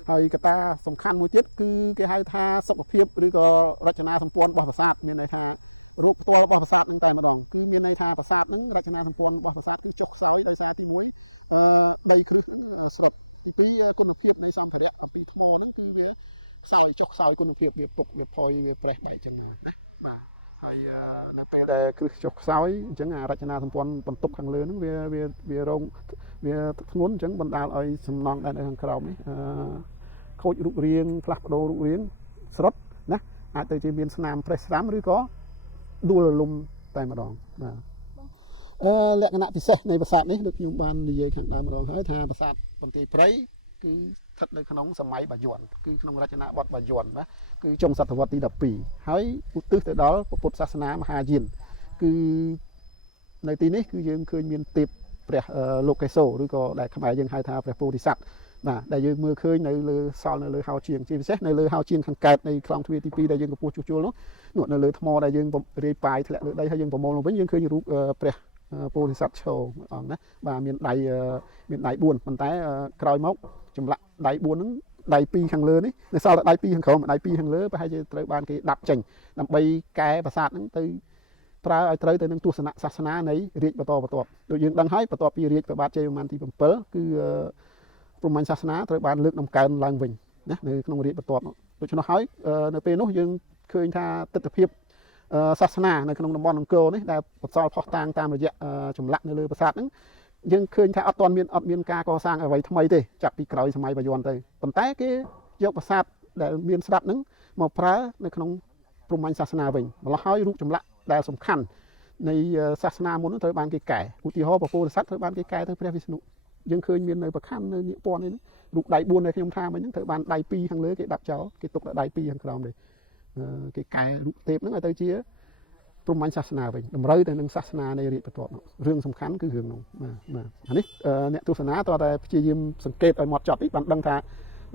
ហើយកត្តាសំខាន់មួយទៀតគឺគេហៅថាសុខភាពឬក៏រចនាសម្ព័ន្ធរបស់ប្រាសាទមានន័យថារូបផ្ទាល់ប្រាសាទគឺតែម្ដងគឺមានន័យថាប្រាសាទនេះរចនាសម្ព័ន្ធរបស់ប្រាសាទគឺចុះខ្សោយដោយសារទី1ដីគ្រឹះស្រុតទី2គុណភាពនៃសម្ភារៈពីថ្មហ្នឹងគឺវាខ្សោយចុះខ្សោយគុណភាពវាពុកវាផុយវាប្រេះបែកចឹងណាបាទហើយនៅពេលដែលគ្រឹះចុះខ្សោយអញ្ចឹងរចនាសម្ព័ន្ធបន្ទប់ខាងលើហ្នឹងវារងវាធ្ងន់អញ្ចឹងបណ្ដាលឲ្យសំណង់ដែលនៅខាងក្រោមនេះខូចរូបរាងផ្លាស់ប្ដូររូបរាងស្រុតណាអាចទៅជាមានស្នាមប្រេះស្រាំឬក៏ដួលរលំតែម្ដងបាទលក្ខណៈពិសេសនៃប្រាសាទនេះដូចខ្ញុំបាននិយាយខាងដើមម្ដងហើយថាប្រាសាទបន្ទាយព្រៃគឺស្ថិតនៅក្នុងសម័យបាយ័នគឺក្នុងរចនាបថបាយ័នណាគឺចុងសតវត្សទី12ហើយឧទ្ទិសទៅដល់ពុទ្ធសាសនាមហាយានគឺនៅទីនេះគឺយើងឃើញមានទេពព្រះលោកកេសោឬក៏ដែលខ្មែរយើងហៅថាព្រះពោធិសត្វបាទដែលយើងមើលឃើញនៅលើសល់នៅលើហោជាងជាពិសេសនៅលើហោជាងខាងកើតនៃខ្លោងទ្វារទី2ដែលយើងកំពុងជួសជុលនោះនៅលើថ្មដែលយើងរាយប៉ាយធ្លាក់លើដីហើយយើងប្រមូលមកវិញយើងឃើញរូបព្រះពោធិសត្វឈរអង្គណាបាទមានដៃ4ប៉ុន្តែក្រោយមកចម្លាក់ដៃ4ហ្នឹងដៃ2ខាងលើនេះនៅសល់តែដៃ2ខាងក្រោមដៃ2ខាងលើប្រហែលជាត្រូវបានគេដាប់ចេញដើម្បីកែប្រាសាទហ្នឹងទៅប្រើឲ្យត្រូវទៅនឹងទស្សនៈសាសនានៃរាជបន្តបន្ទាប់ដូចយើងដឹងហើយបន្ទាប់ពីរាជព្រះបាទជ័យវរ្ម័នទី7គឺព្រហ្មញ្ញសាសនាត្រូវបានលើកដំកើងឡើងវិញណានៅក្នុងរាជបន្ទាប់ដូច្នោះហើយនៅពេលនោះយើងឃើញថាទិដ្ឋភាពសាសនានៅក្នុងតំបន់អង្គរនេះដែលបន្សល់ផុសតាងតាមរយៈចម្លាក់នៅលើប្រាសាទហ្នឹងយើងឃើញថាអត់មានការកសាងអ្វីថ្មីទេចាប់ពីក្រោយសម័យបាយ័នទៅប៉ុន្តែគេយកប្រាសាទដែលមានស្រាប់ហ្នឹងមកប្រើនៅក្នុងព្រហ្មញ្ញសាសនាវិញម្ល៉េះហើយរូបចម្លាក់ដែលសំខាន់នៃសាសនាមុននោះត្រូវបានគេកែឧទាហរណ៍ពពោធិសត្វត្រូវបានគេកែទៅព្រះវិស្ណុយើងឃើញមាននៅប្រខ័ណ្ឌនៅនាគពណ៌នេះរូបដៃ4ដែលខ្ញុំថាមិញហ្នឹងត្រូវបានដៃ2ខាងលើគេដាក់ចោលគេទុកតែដៃ2ខាងក្រោមទេគេកែរូបទេពហ្នឹងឲ្យទៅជាព្រហ្មញ្ញសាសនាវិញតម្រូវទៅនឹងសាសនានៃរាជបន្ទាប់នោះរឿងសំខាន់គឺរឿងនោះបាទអានេះអ្នកទស្សនាតើតែព្យាយាមសង្កេតឲ្យម៉ត់ចត់នេះបានដឹងថា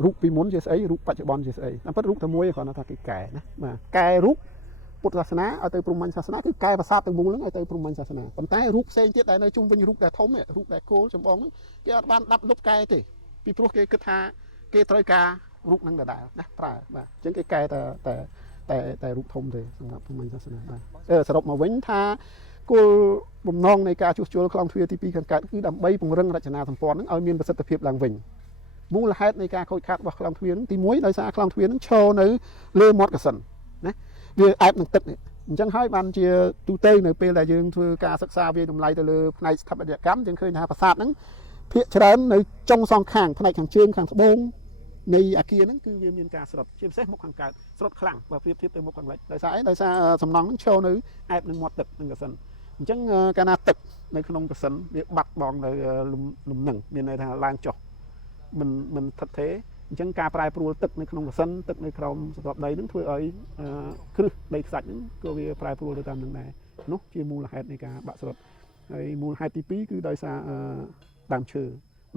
រូបពីមុនជាស្អីរូបបច្ចុប្បន្នជាស្អីតាមពិតរូបតែមួយគ្រាន់តែថាគេកែណាបាទកែរូប ពុទ្ធសាសនាឲ្យទៅព្រហ្មញ្ញសាសនាគឺកែប្រាសាទទាំងមូលហ្នឹងឲ្យទៅព្រហ្មញ្ញសាសនាប៉ុន្តែរូបផ្សេងទៀតដែលនៅជុំវិញរូបដែលធំរូបដែលគោលចម្បងហ្នឹងគេអត់បានដាប់លុបកែទេពីព្រោះគេគិតថាគេត្រូវការរូបហ្នឹងដដែលណាប្រើបាទអញ្ចឹងគេកែតែរូបធំទេសម្រាប់ព្រហ្មញ្ញសាសនាបាទសរុបមកវិញថាគោលបំណងនៃការជួសជុលខ្លងទ្វារទី2ខាងកើតគឺដើម្បីពង្រឹងរចនាសម្ព័ន្ធហ្នឹងឲ្យមានប្រសិទ្ធភាពឡើងវិញមូលហេតុនៃការខូចខាតរបស់ខ្លងទ្វារហ្នឹងទី1ដោយសារខ្លងទ្វារហ្នឹងឈរនៅលើមាត់កសិនណាវាអែបនឹងទឹកនេះអញ្ចឹងហើយបានជាទូទៅនៅពេលដែលយើងធ្វើការសិក្សាវាតម្លៃទៅលើផ្នែកស្ថាបត្យកម្មយើងឃើញថាប្រាសាទហ្នឹងភាគច្រើននៅចុងសងខាងផ្នែកខាងជើងខាងត្បូងនៃអាគារហ្នឹងគឺវាមានការស្រុតជាពិសេសមុខខាងកើតស្រុតខ្លាំងបើប្រៀបធៀបទៅមុខខាងលិចដោយសារអីដោយសារសំណង់ហ្នឹងឈរនៅអែបនឹងមាត់ទឹកនឹងកសិនអញ្ចឹងកាលណាទឹកនៅក្នុងកសិនវាបាត់បង់នៅលំនឹងមានន័យថាឡើងចុះមិនថិតថេរអញ្ចឹងការប្រែប្រួលទឹកនៅក្នុងកសិនទឹកនៅក្រោមសន្ទប់ដីហ្នឹងធ្វើឲ្យគ្រឹះដីខ្សាច់ហ្នឹងក៏វាប្រែប្រួលទៅតាមនឹងដែរនោះជាមូលហេតុនៃការបាក់ស្រុតហើយមូលហេតុទី2គឺដោយសារដើមឈើ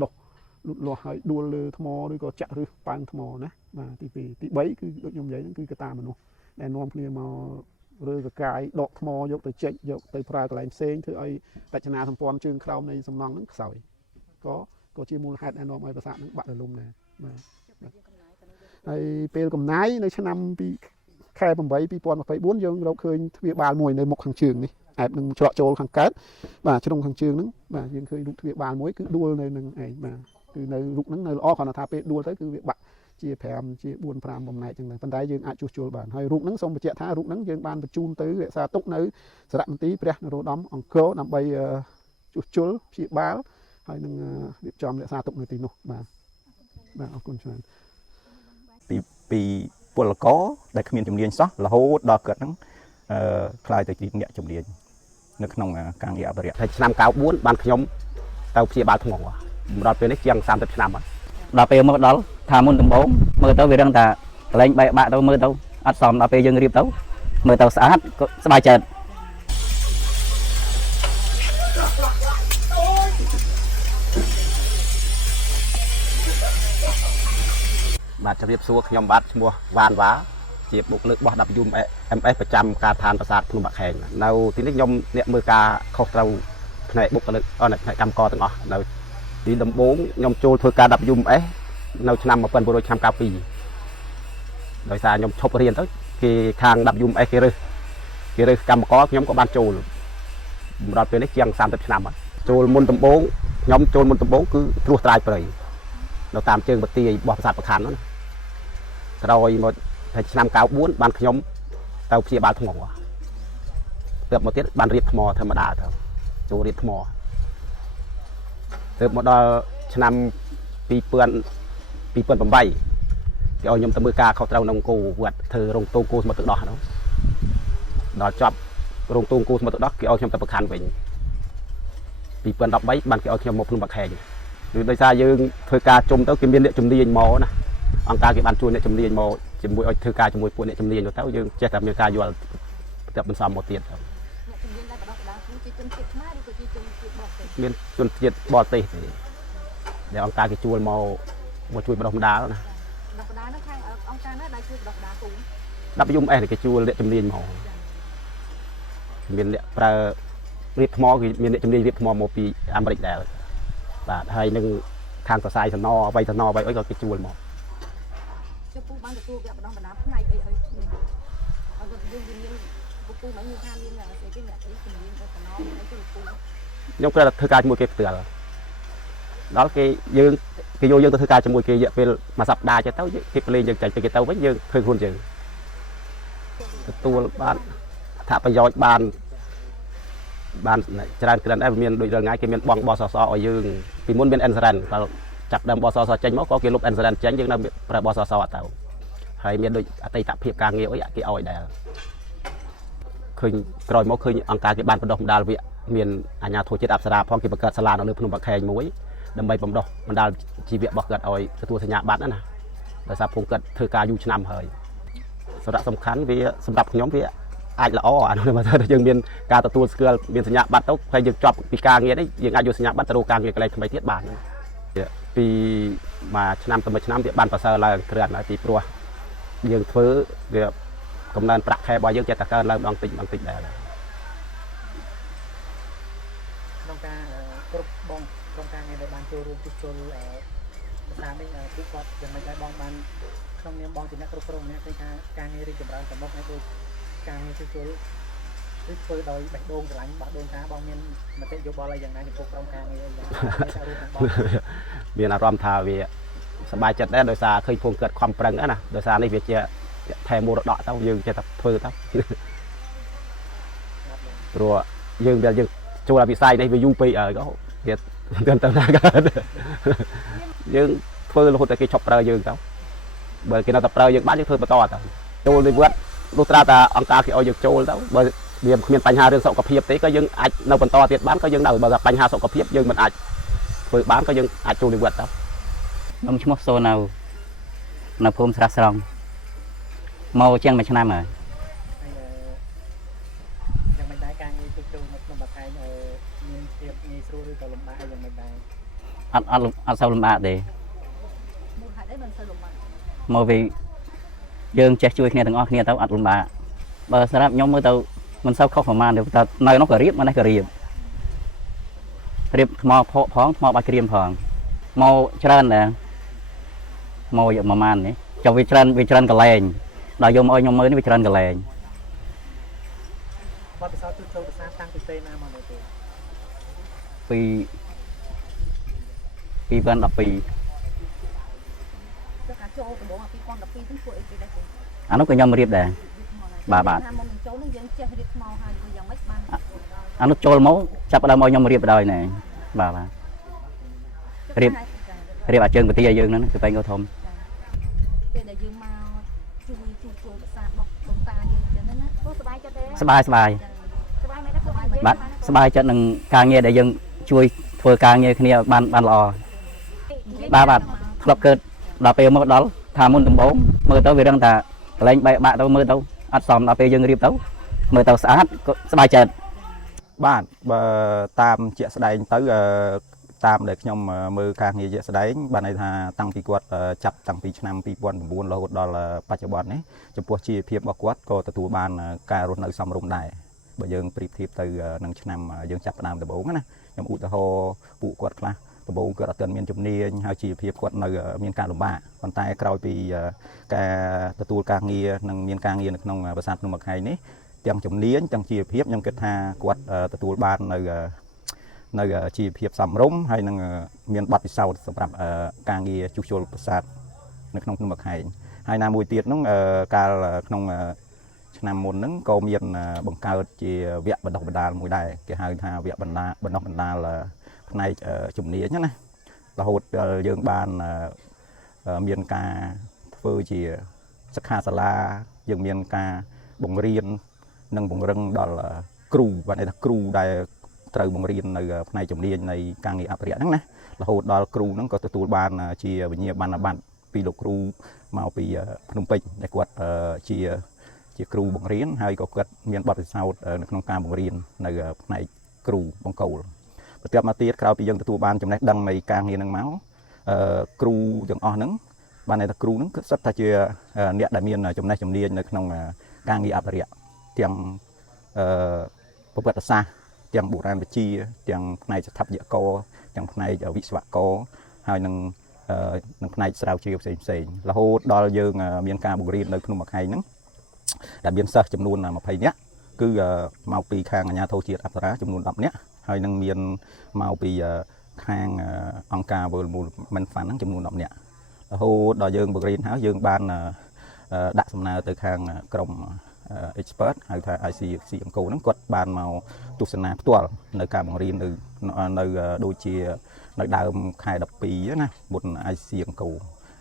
ដុះលូតលាស់ហើយដួលលើថ្មឬក៏ចាក់ឫសប៉ើងថ្មណាបាទទី2ទី3គឺដូចខ្ញុំនិយាយហ្នឹងគឺកត្តាមនុស្សដែលនាំគ្នាមកឬកកាយដកថ្មយកទៅចេញយកទៅប្រើកន្លែងផ្សេងធ្វើឲ្យរចនាសម្ព័ន្ធជើងក្រោមនៃសំណង់ហ្នឹងខ្សោយក៏ជាមូលហេតុដែលនាំឲ្យប្រាសាទហ្នឹងបាក់រលំដែរបាទហើយពេលកំណាយនៅឆ្នាំខែ8 2024យើងរកឃើញទ្វារបាលមួយនៅមុខខាងជើងនេះអែបនឹងច្រកចូលខាងកើតបាទជ្រុងខាងជើងហ្នឹងបាទយើងឃើញរូបទ្វារបាលមួយគឺដួលនៅនឹងឯងបាទគឺនៅរូបហ្នឹងនៅល្អគ្រាន់តែថាពេលដួលទៅគឺវាបាក់ជា5ជា4 5បំណែកចឹងទៅប៉ុន្តែយើងអាចជួសជុលបានហើយរូបហ្នឹងសូមបញ្ជាក់ថារូបហ្នឹងយើងបានបញ្ជូនទៅរក្សាទុកនៅសារមន្ទីរព្រះនរោត្តមអង្គរដើម្បីជួសជុលព្យាបាលហើយនឹងរៀបចំរក្សាទុកនៅទីនោះបាទអរគុណច្រើនពីពលករដែលគ្មានជំនាញសោះរហូតដល់គាត់ហ្នឹងខ្លាយទៅជាអ្នកជំនាញនៅក្នុងការងារអភិរក្សហើយឆ្នាំ94បានខ្ញុំទៅព្យាបាលធ្ងន់សម្រាប់ពេលនេះជាង30ឆ្នាំហើយដល់ពេលមកដល់ថាមុនដំបូងមើលទៅវារឹងថាកន្លែងបែកបាក់ទៅមើលទៅអត់សមដល់ពេលយើងរៀបទៅមើលទៅស្អាតក៏សប្បាយចិត្តបាទជម្រាបសួរខ្ញុំបាទឈ្មោះវ៉ានវ៉ាជាបុគ្គលិករបស់ WMS ប្រចាំការដ្ឋានប្រាសាទភ្នំបាក់ខែងនៅទីនេះខ្ញុំអ្នកមើលការខុសត្រូវផ្នែកបុគ្គលិកផ្នែកកម្មករទាំងអស់នៅទីដំបូងខ្ញុំចូលធ្វើការ WMS នៅឆ្នាំ1992ដោយសារខ្ញុំឈប់រៀនទៅគេខាង WMS គេរើសកម្មករខ្ញុំក៏បានចូលសម្រាប់ពេលនេះជាង30ឆ្នាំហើយចូលមុនដំបូងខ្ញុំចូលមុនដំបូងគឺត្រួសត្រាយព្រៃនៅតាមជើងបទាយរបស់ប្រាសាទប្រខ័ននោះក្រោយមកឆ្នាំ94បានខ្ញុំទៅព្យាបាលថ្មទើបមកទៀតបានរៀបថ្មធម្មតាទៅចូលរៀបថ្មទើបមកដល់ឆ្នាំ2008គេឲ្យខ្ញុំទៅមើលការខុសត្រូវក្នុងគោវត្តធ្វើរោងទងគោសមុទ្រទឹកដោះនោះដល់ចប់រោងទងគោសមុទ្រទឹកដោះគេឲ្យខ្ញុំទៅប្រខ័នវិញ2013បានគេឲ្យខ្ញុំមកភ្នំបាក់ខែងគឺដោយសារយើងធ្វើការជុំទៅគេមានអ្នកជំនាញមកណាអង្គការគេបានជួយអ្នកជំនាញមកជាមួយឲ្យធ្វើការជាមួយពួកអ្នកជំនាញទៅយើងចេះតែមានការយល់ប្រតិបត្តិបន្សំមកទៀតទៅមានជនជាតិបរទេសទេដែលអង្គការគេជួលមកជួយបណ្ដុះបណ្ដាលណាបណ្ដុះបណ្ដាលនោះខាងអង្គការណាដែលជួយបណ្ដុះបណ្ដាលគូWMS គេជួលអ្នកជំនាញមកមានអ្នកប្រើរៀបថ្មគឺមានអ្នកជំនាញរៀបថ្មមកពីអាមេរិកដែរបាទហើយនឹងខាងប្រសាយសណអ្វីអីក៏គេជួលមកចុះពូបានទទួលវគ្គបណ្ដុះបណ្ដាលផ្នែកអីឲ្យយើងមានពូមិនមានថាមានស្អីគេអ្នកអីជំនាញទៅសណអីទៅពូខ្ញុំគ្រាន់តែធ្វើការជាមួយគេផ្ទាល់ដល់គេយកយើងទៅធ្វើការជាមួយគេរយៈពេលមួយសប្ដាហ៍ចេះទៅគេប្រឡែងយើងចាញ់ទៅគេទៅវិញយើងធ្វើខ្លួនយើងទទួលបានអត្ថប្រយោជន៍បានច្រើនក្រិនដែរមានដូចរាល់ថ្ងៃគេមានបងបសសឲ្យយើងពីមុនមាន insurance ដល់ចាប់ដើមបសសចេញមកក៏គេលុប insurance ចេញយើងនៅប្រើបសសអត់ទៅហើយមានដូចអតីតភាពការងារអីគេឲ្យដែរឃើញក្រោយមកឃើញអង្គការគេបានបណ្ដុះបណ្ដាលវាមានអាជ្ញាធរជាតិអប្សរាផងគេបង្កើតសាលានៅលើភ្នំបាក់ខែងមួយដើម្បីបណ្ដុះបណ្ដាលជីវៈរបស់គាត់ឲ្យទទួលសញ្ញាបត្រណាដោយសារពួកគាត់ធ្វើការយូរឆ្នាំហើយសារៈសំខាន់វាសម្រាប់ខ្ញុំវាអាចល្អអានោះមកថាយើងមានការទទួលស្គាល់មានសញ្ញាបត្រទៅហើយយើងជាប់ពីការងារនេះយើងអាចយកសញ្ញាបត្រទៅរកការងារកន្លែងថ្មីទៀតបានពីមួយឆ្នាំទៅមួយឆ្នាំវាបានប្រសើរឡើងគ្រាន់ហើយពីព្រោះយើងធ្វើវា កំណើនប្រាក់ខែរបស់យើងចេះតែកើនឡើងម្ដងតិចម្ដងតិចដែរ ក្នុងការគ្រប់បងក្នុងការងារដែលបានចូលរួមជួបជុលតាមនេះគឺគាត់យ៉ាងម៉េចដែរបងបានក្នុងនាមបងជាអ្នកគ្រប់គ្រងម្នាក់ឃើញថាការងាររីកចម្រើនទៅមុខនេះដូចការងារជួបជុលគឺធ្វើដោយបេះដូងស្រឡាញ់បោះដូងថាបងមានមតិយោបល់អីយ៉ាងណាចំពោះក្រុមការងារយ៉ាងណារួមទាំងបង មានអារម្មណ៍ថាវាសប្បាយចិត្តដែរដោយសារឃើញភូមិកើតខំប្រឹងណាដោយសារនេះវាជាថែមរតកទៅយើងចេះតែធ្វើទៅព្រោះយើងចូលដល់វិស័យនេះវាយូរពេកហើយក៏វាមិនទៅណាកើតយើងធ្វើរហូតតែគេឈប់ប្រើយើងទៅបើគេនៅតែប្រើយើងបានយើងធ្វើបន្តទៅចូលនិវត្តន៍លុះត្រាតែអង្គការគេឲ្យយើងចូលទៅបើវាគ្មានបញ្ហារឿងសុខភាពទេក៏យើងអាចនៅបន្តទៀតបានក៏យើងនៅបើថាបញ្ហាសុខភាពយើងមិនអាចធ្វើបានក៏យើងអាចចូលនិវត្តន៍ទៅ ខ្ញុំឈ្មោះសូនៅភូមិស្រះស្រង់មកជាងមួយឆ្នាំហើយ យ៉ាងម៉េចដែរការងារជួបជុលនៅក្នុងបន្ថែមមានភាពងាយស្រួលឬក៏លំបាកយ៉ាងម៉េចដែរ អត់សូវលំបាកទេ មូលហេតុអីមិនសូវលំបាក មកវិញយើងចេះជួយគ្នាទាំងអស់គ្នាទៅអត់លំបាកបើសម្រាប់ខ្ញុំមើលទៅមិនសូវខុសប្រហែលទេតែនៅនោះក៏រៀបមកនេះក៏រៀបថ្មផកផងថ្មបាច់ក្រៀមផងមកច្រើនដែរមកយកប្រហែលនេះចុះវាច្រើនកន្លែងដល់យកមកឲ្យខ្ញុំមើលនេះវាច្រើនកន្លែង បទពិសោធន៍ជួបជុលភាសាតាំងពីពេលណាមកដល់ពេល ពី2012 គឺថាចូលដំបូង2012ហ្នឹងធ្វើអីគេដែរ អានោះក៏ខ្ញុំរៀបដែរ បាទ ថាមុននឹងចូលនឹងយើងចេះរៀបថ្មហើយគឺយ៉ាងម៉េចបាន អានោះចូលមកចាប់ផ្ដើមឲ្យខ្ញុំរៀបដល់ណែបាទរៀបអាចជើងពទាយើងហ្នឹងគឺបែងក៏ធំ ពេលដែលយើងមកជួយចូលភាសាបុកបងតាយើងចឹងណាព្រោះសบายចិត្តទេ សบาย សบายមែនទេគឺបាន បាទសบายចិត្តនឹងការងារដែលយើងជួយធ្វើការងារគ្នាបានល្អបាទធ្លាប់កើតដល់ពេលមកដល់ថាមុនដំបូងមើលទៅវារឹងថាកន្លែងបែកបាក់ទៅមើលទៅអត់សមដល់ពេលយើងរៀបទៅមើលទៅស្អាតក៏សบายចិត្ត បាទបើតាមជាក់ស្ដែងទៅតាមដែលខ្ញុំមើលការងារជាក់ស្ដែងបានន័យថាតាំងពីគាត់ចាប់តាំងពីឆ្នាំ2009រហូតដល់បច្ចុប្បន្ននេះចំពោះជីវភាពរបស់គាត់ក៏ទទួលបានការរស់នៅសមរម្យដែរបើយើងប្រៀបធៀបទៅនឹងឆ្នាំយើងចាប់ផ្ដើមដំបូងណាខ្ញុំឧទាហរណ៍ពួកគាត់ខ្លះដំបូងគាត់អត់ទាន់មានជំនាញហើយជីវភាពគាត់នៅមានការលំបាកប៉ុន្តែក្រោយពីការទទួលការងារនិងមានការងារនៅក្នុងប្រាសាទភ្នំមកខែងនេះទាំងជំនាញទាំងជីវភាពខ្ញុំគិតថាគាត់ទទួលបាននៅជីវភាពសមរម្យហើយនឹងមានបទពិសោធន៍សម្រាប់ការងារជួសជុលប្រាសាទនៅក្នុងភ្នំមកខែងហើយណាមួយទៀតនោះកាលក្នុងឆ្នាំមុនហ្នឹងក៏មានបង្កើតជាវគ្គបណ្ដុះបណ្ដាលមួយដែរគេហៅថាវគ្គបណ្ដុះបណ្ដាលផ្នែកជំនាញណារហូតដល់យើងបានមានការធ្វើជាសិក្ខាសាលាយើងមានការបង្រៀននិងបង្រឹងដល់គ្រូបានន័យថាគ្រូដែលត្រូវបង្រៀននៅផ្នែកជំនាញនៃការងារអភិរក្សហ្នឹងណារហូតដល់គ្រូហ្នឹងក៏ទទួលបានជាវិញ្ញាបនបត្រពីលោកគ្រូមកពីភ្នំពេញដែលគាត់ជាគ្រូបង្រៀនហើយក៏គាត់មានបទពិសោធន៍នៅក្នុងការបង្រៀននៅផ្នែកគ្រូបង្គោលបន្ទាប់មកទៀតក្រោយពីយើងទទួលបានចំណេះដឹងនៃការងារហ្នឹងមកគ្រូទាំងអស់ហ្នឹងបានន័យថាគ្រូហ្នឹងគឺសិតថាជាអ្នកដែលមានចំណេះជំនាញនៅក្នុងការងារអភិរក្សទាំងប្រវត្តិសាស្ត្រទាំងបុរាណវិទ្យាទាំងផ្នែកស្ថាបត្យករទាំងផ្នែកវិស្វករហើយនឹងផ្នែកស្រាវជ្រាវផ្សេងរហូតដល់យើងមានការបង្រៀននៅក្នុងមួយខែហ្នឹងដែលមានសិស្សចំនួន20នាក់គឺមកពីខាងអាជ្ញាធរជាតិអប្សរាចំនួន10នាក់ហើយនឹងមានមកពីខាងអង្គការ World Movement Fund ហ្នឹងចំនួន10នាក់រហូតដល់យើងបង្រៀនហើយយើងបានដាក់សំណើទៅខាងក្រុម expert ហៅថា ICC អង្គរហ្នឹងគាត់បានមកទស្សនាផ្ទាល់នៅការបង្រៀននៅដូចជានៅដើមខែ12ណាមុន ICC អង្គរ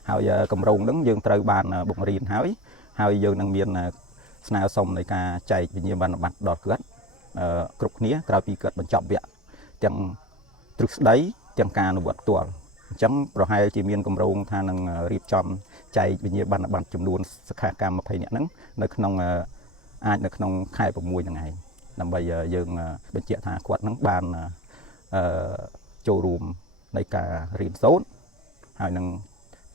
ហើយកម្រងហ្នឹងយើងត្រូវបានបង្រៀនហើយយើងនឹងមានស្នើសុំនៃការចែកវិញ្ញាបនបត្រដល់គាត់គ្រប់គ្នាក្រោយពីគាត់បញ្ចប់វគ្គទាំងទ្រឹស្ដីទាំងការអនុវត្តផ្ទាល់អញ្ចឹងប្រហែលជាមានកម្រងថានឹងរៀបចំចែកវិញ្ញាបនបត្រចំនួនសិក្ខាកាម20នាក់ហ្នឹងនៅក្នុងអាចនៅក្នុងខែ6ហ្នឹងឯងដើម្បីយើងបញ្ជាក់ថាគាត់នឹងបានចូលរួមនៃការរៀនសូត្រហើយនឹង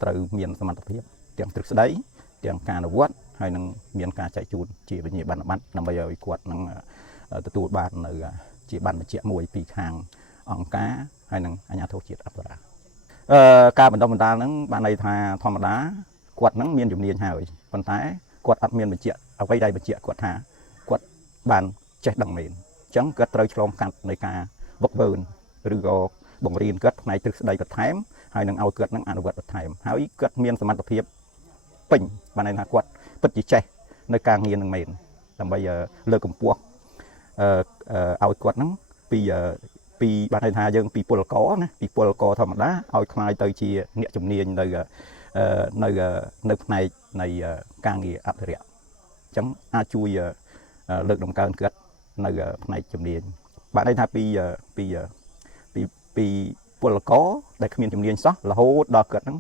ត្រូវមានសមត្ថភាពទាំងទ្រឹស្ដីទាំងការអនុវត្ត ហើយនឹងមានការចែកជូនជាវិញ្ញាបនបត្រដើម្បីឲ្យគាត់នឹងទទួលបាននៅជាបានបញ្ជាក់មួយពីខាងអង្គការហើយនឹងអាជ្ញាធរជាតិអប្សរាការបណ្ដុះបណ្ដាលហ្នឹងបានន័យថាធម្មតាគាត់នឹងមានជំនាញហើយប៉ុន្តែគាត់អត់មានបញ្ជាក់អ្វីដែលបញ្ជាក់គាត់ថាគាត់បានចេះដឹងមែនអញ្ចឹងគាត់ត្រូវឆ្លងកាត់នៃការវឹកវើឬក៏បង្រៀនគាត់ផ្នែកទ្រឹស្ដីបន្ថែមហើយនឹងឲ្យគាត់នឹងអនុវត្តបន្ថែមហើយគាត់មានសមត្ថភាពពេញបានន័យថាគាត់ពិតជាចេះនៅការងារនឹងមែនដើម្បីលើកកម្ពស់ឲ្យគាត់នឹងពីបានន័យថាយើងពីពលករណាពីពលករធម្មតាឲ្យខ្លាយទៅជាអ្នកជំនាញនៅផ្នែកនៃការងារអភិរក្សអញ្ចឹងអាចជួយលើកតម្កើងគាត់នៅផ្នែកជំនាញបានន័យថាពីពលករដែលគ្មានជំនាញសោះរហូតដល់គាត់នឹង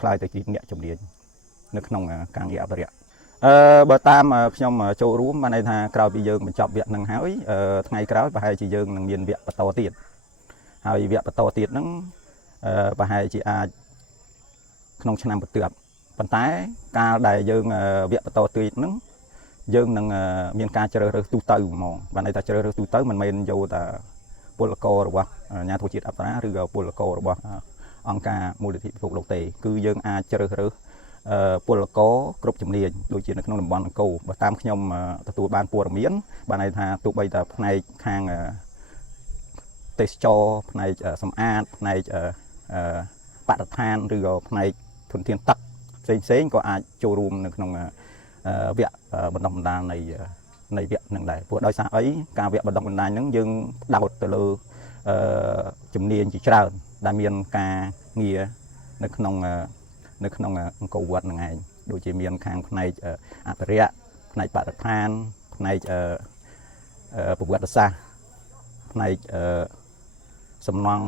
ខ្លាយទៅជាអ្នកជំនាញនៅក្នុងការងារអភិរក្សបើតាមខ្ញុំចូលរួមបានន័យថាក្រោយពីយើងបញ្ចប់វគ្គហ្នឹងហើយថ្ងៃក្រោយប្រហែលជាយើងនឹងមានវគ្គបន្តទៀតហើយវគ្គបន្តទៀតហ្នឹងប្រហែលជាអាចក្នុងឆ្នាំបន្ទាប់ប៉ុន្តែកាលដែលយើងវគ្គបន្តទៀតហ្នឹងយើងនឹងមានការជ្រើសរើសទូទៅហ្មងបានន័យថាជ្រើសរើសទូទៅមិនមែនយកតែពលកររបស់អាជ្ញាធរជាតិអប្សរាឬក៏ពលកររបស់អង្គការមូលនិធិពិភពលោកទេគឺយើងអាចជ្រើសរើសពលករគ្រប់ជំនាញដូចជានៅក្នុងតំបន់អង្គរបើតាមខ្ញុំទទួលបានព័ត៌មានបានន័យថាទោះបីតែផ្នែកខាងទេសចរផ្នែកសម្អាតផ្នែកបរិស្ថានឬក៏ផ្នែកធនធានទឹកផ្សេងក៏អាចចូលរួមនៅក្នុងវគ្គបណ្ដុះបណ្ដាលនៃវគ្គហ្នឹងដែរព្រោះដោយសារអីការវគ្គបណ្ដុះបណ្ដាលហ្នឹងយើងផ្ដោតទៅលើជំនាញជាច្រើនដែលមានការងារនៅក្នុងអង្គរវត្តហ្នឹងឯងដូចជាមានខាងផ្នែកអភិរក្សផ្នែកបរិស្ថានផ្នែកប្រវត្តិសាស្ត្រផ្នែកសំណង់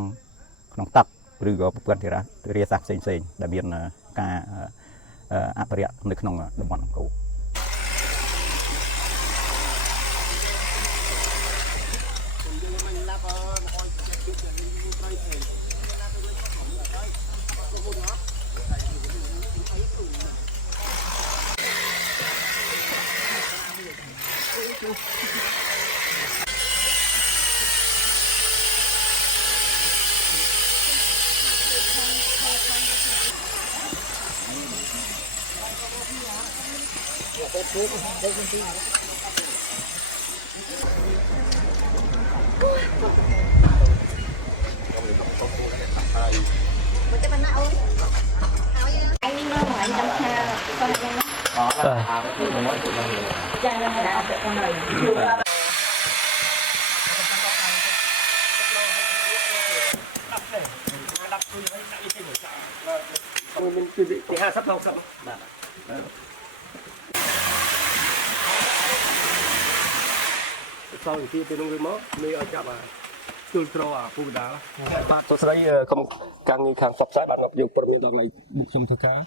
ក្នុងទឹកឬក៏ប្រព័ន្ធធារាសាស្ត្រផ្សេងៗដែលមានការអភិរក្សនៅក្នុងតំបន់អង្គរទី50 60បាទ sau khi tôi nôngមកមេឲ្យចាប់ជួលក្រអាពូកដាបាទសួស្ដីខ្ញុំការងារខាងសពផ្សាយបានមកយើងព័ត៌មានដល់ថ្ងៃបុកខ្ញុំធ្វើការ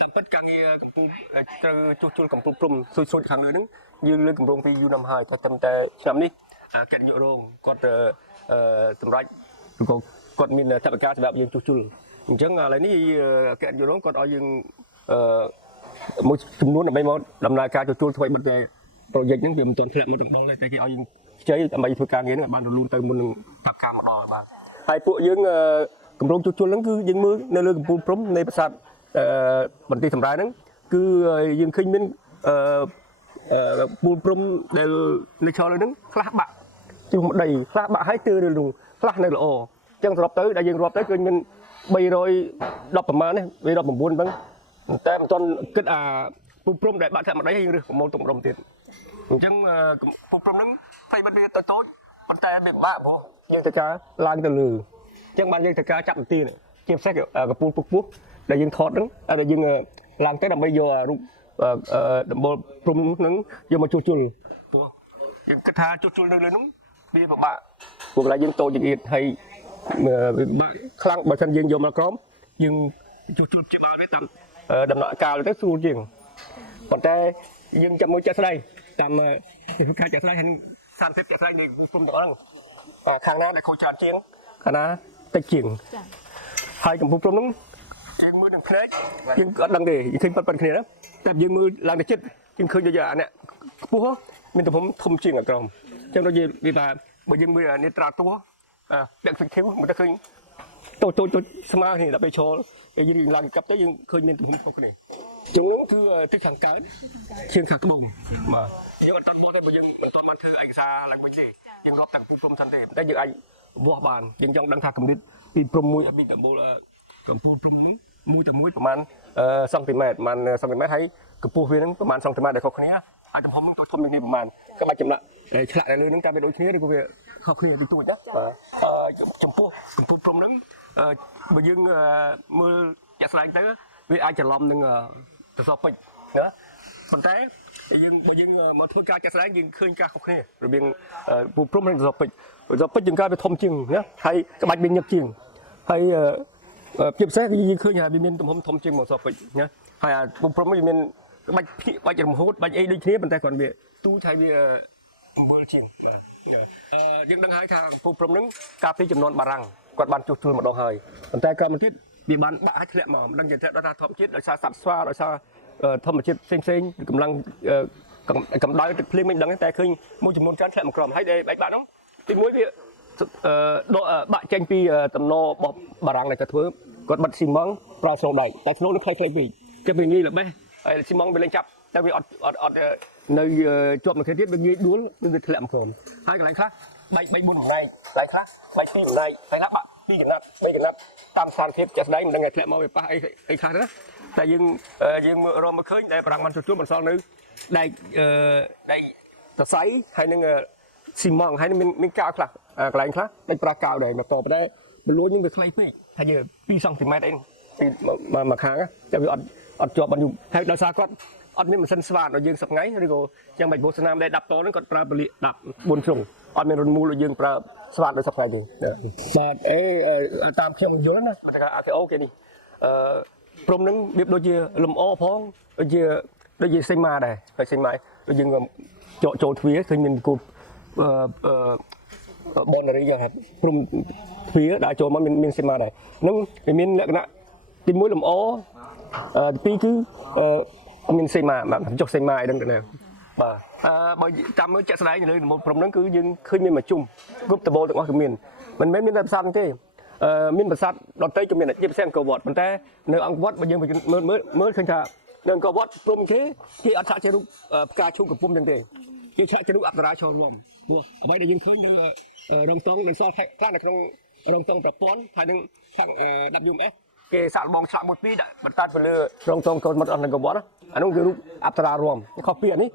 តាមពិតការងារកម្ពុជាត្រូវជួសជុលកម្ពុជាព្រំស៊ុយស៊ុយខាងលើហ្នឹងយើងលើកកម្រងពីយូរណាស់ហើយតែឆ្នាំនេះកិត្តិយករងគាត់សម្រាប់ឬក៏គាត់មានថវិកាសម្រាប់យើងជួសជុលអញ្ចឹងឥឡូវនេះកិត្តិយករងគាត់ឲ្យយើងមួយចំនួនដើម្បីមកដំណើរការជួសជុលធ្វើបិទproject ហ្នឹងវាមិនទាន់ធ្លាក់មកដល់ទេតែគេឲ្យយើងខ្ចីដើម្បីធ្វើការងារហ្នឹងឲ្យបានរលូនទៅមុននឹងតាប់ការមកដល់បាទហើយពួកយើងគម្រោងជួសជុលហ្នឹងគឺយើងមើលនៅលើកំពូលព្រំនៃប្រាសាទបន្ទាយសម្រាប់ហ្នឹងគឺយើងឃើញមានពូលព្រំដែលនៅឆោលើហ្នឹងខ្លះបាក់ជុំដីខ្លះបាក់ហើយទើរលងខ្លះនៅល្អអញ្ចឹងសរុបទៅដែលយើងរាប់ទៅគឺមាន310ប្រមាណនេះ319ហ្នឹងតែមិនទាន់គិតពូព្រំដែលបាក់តែមួយដីហើយយើងរើសប្រមូលទុកម្ដុំទៀតអញ្ចឹងពូព្រំហ្នឹងផ្ទៃបិទវាតូចប៉ុន្តែវាបាក់ព្រោះយើងត្រូវការឡើងទៅលើអញ្ចឹងបានយើងត្រូវការចាប់បន្ទាយជាពិសេសកពូលពុះដែលយើងថតហ្នឹងដែលយើងឡើងទៅដើម្បីយករូបដំបូលព្រំហ្នឹងយកមកជួសជុលព្រោះយើងគិតថាជួសជុលនៅលើហ្នឹងវាពិបាកព្រោះកន្លែងយើងតូចចង្អៀតហើយខ្លាំងបើមិនយើងយកមកក្រោមយើងជួសជុលជាបាលវាតាមដំណាក់កាលទៅស្រួលជាងប៉ុន្តែយើងចាប់មួយចាក់ស្ដែងតាមវិធីការចាក់ស្ដែងហើយ30ចាក់ស្ដែងនៃពូព្រំទាំងហ្នឹងខាងណាដែលខូចច្រើនជាងខាងណាតិចជាងហើយកម្ពុជាព្រំហ្នឹងយើងមើលនឹងភ្នែកយើងអត់ដឹងទេយើងឃើញប៉ុតគ្នាណា តែយើងមើលឡើងទៅចិត្តយើងឃើញដូចអានេះខ្ពស់មានទំហំធំជាងអាក្រមអញ្ចឹងដូចវាថាបើយើងមើលនេត្រាតួពាក់ fixed មកទៅឃើញតូចស្មើគ្នាដល់ពេលឈរយើងឡើងកាប់ទៅយើងឃើញមានទំហំខុសគ្នាជាងនោះគឺទឹកខាងកើតជាងខាងត្បូងបាទយើងអត់តបទេបើយើងមិនតបមកធ្វើឯកសារឡើងវិញទេយើងរាប់តាំងពីព្រំសិនទេតែយើងអាចវាស់បានយើងចង់ដឹងថាកម្រិតពីព្រំមួយពីដំបូលកម្ពស់ព្រំមួយទៅមួយប្រហែលសង់ទីម៉ែត្រប្រហែលសង់ទីម៉ែត្រហើយកម្ពស់វានឹងប្រហែលសង់ទីម៉ែត្រដែលខុសគ្នាអាចទំហំទៅធំនេះប្រហែលក៏បាច់ចម្លាក់ឆ្លាក់នៅលើនឹងតែវាដូចគ្នាឬក៏វាខុសគ្នាតិចតួចណាបាទចំពោះកម្ពស់ព្រំនឹងបើយើងមើលចាក់ស្ដែងទៅវាអាចច្រឡំនឹងសសរពេជ្រណាប៉ុន្តែបើយើងមកធ្វើការចាក់ស្ដែងយើងឃើញការខុសគ្នារបៀងពូព្រំនិងសសរពេជ្រយើងកើតវាធំជាងណាហើយក្បាច់វាញឹកជាងហើយជាពិសេសយើងឃើញថាវាមានទំហំធំជាងមកសសរពេជ្រណាហើយពូព្រំវាមានក្បាច់ភៀកក្បាច់រំហូតក្បាច់អីដូចគ្នាប៉ុន្តែគាត់វាទូចហើយវាអំបិលជាងយើងដឹងហើយថាពូព្រំនឹងកាលពីចំនួនបារាំងគាត់បានជួសជុលម្ដងហើយប៉ុន្តែក្រោយមកទៀតវាបានដាក់ឲ្យធ្លាក់មកមិនដឹងជាថាធម្មជាតិដោយសារសត្វស្វាដោយសារធម្មជាតិផ្សេងកម្លាំងកម្ដៅទឹកភ្លៀងមិនដឹងតែឃើញមួយចំនួនច្រើនធ្លាក់មកក្រោមហើយដែលបែកបាក់នោះទីមួយវាបាក់ចេញពីតំណរបស់បារាំងដែលគាត់ធ្វើគាត់បិទស៊ីម៉ងតប្រើស្នូលដែកតែស្នូលនេះខ្លីៗពេកគេវាងាយល្បេះហើយស៊ីម៉ងវាលេងចាប់តែវាអត់នៅជាប់មួយគ្នាទៀតវាងាយដួលវាធ្លាក់មកក្រោមហើយកន្លែងខ្លះបែក3 4កន្លែងខ្លះបែក2កន្លែងហើយខ្លះបាក់2កណាត់3កណាត់តាមស្ថានភាពចាស់ស្ដែងមិនដឹងថាធ្លាក់មកវាប៉ះអីខ្លះណាតែយើងរកមកឃើញដែលប្រាំងបានជួសជុលបន្សល់នៅដែកសរសៃហើយនឹងស៊ីម៉ងហើយមានកៅខ្លះកន្លែងខ្លះដាច់ប្រាស់កៅដែរមកតបតែបលួននឹងវាខ្លីពេកថាយើង2សង់ទីម៉ែត្រអីពីមកខាងតែវាអត់ជាប់បានយូរហើយដោយសារគាត់អត់មានម៉ាស៊ីនស្វាតដល់យើងសប្ងៃឬក៏យ៉ាងបាច់បោះស្នាមដែល10តហ្នឹងគាត់ប្រើពលិដាក់4ជ្រុងអត់មានរុនមូលដូចយើងប្រើស្វាតដោយសប្ងៃទេបាទតាមខ្ញុំយល់ណាមកថា AKO គេនេះព្រំនឹងវាដូចជាលំអផងដូចជាសេម៉ាដែរហើយសេម៉ាដូចយើងចូលទ្វារឃើញមានគូបនរីយ៉ាងហ่าព្រំទ្វារដាក់ចូលមកមានសេម៉ាដែរនឹងវាមានលក្ខណៈទី1លំអទី2គឺមានសេម៉ាបាទចុះសេម៉ាអីដឹងទៅណាបាទបើតាមមើលចាក់ស្ដែងនៅលើព្រំហ្នឹងគឺយើងឃើញមានមួយជុំគ្រប់តបោទាំងអស់គឺមានមិនមែនមានតែប្រាសាទទេមានប្រាសាទដទៃក៏មានជាពិសេសអង្គរវត្តប៉ុន្តែនៅអង្គរវត្តបើយើងមើលឃើញថានៅអង្គរវត្តព្រំគេអត់ឆាកជារូបផ្កាឈូកកំពុំទាំងទេគេឆាកជារូបអប្សរាឈរលំព្រោះអ្វីដែលយើងឃើញនៅរងតងនៅសល់ខ្លះនៅក្នុងរងតងប្រព័ន្ធហើយនឹងខាង WMS គេសាក់បងឆ្លាក់1 2ដាក់បន្តទៅលើរងតងកូនមកអស់នៅអង្គរវត្តអានោះគឺរូបអប្សរារំខុសពីអានេះ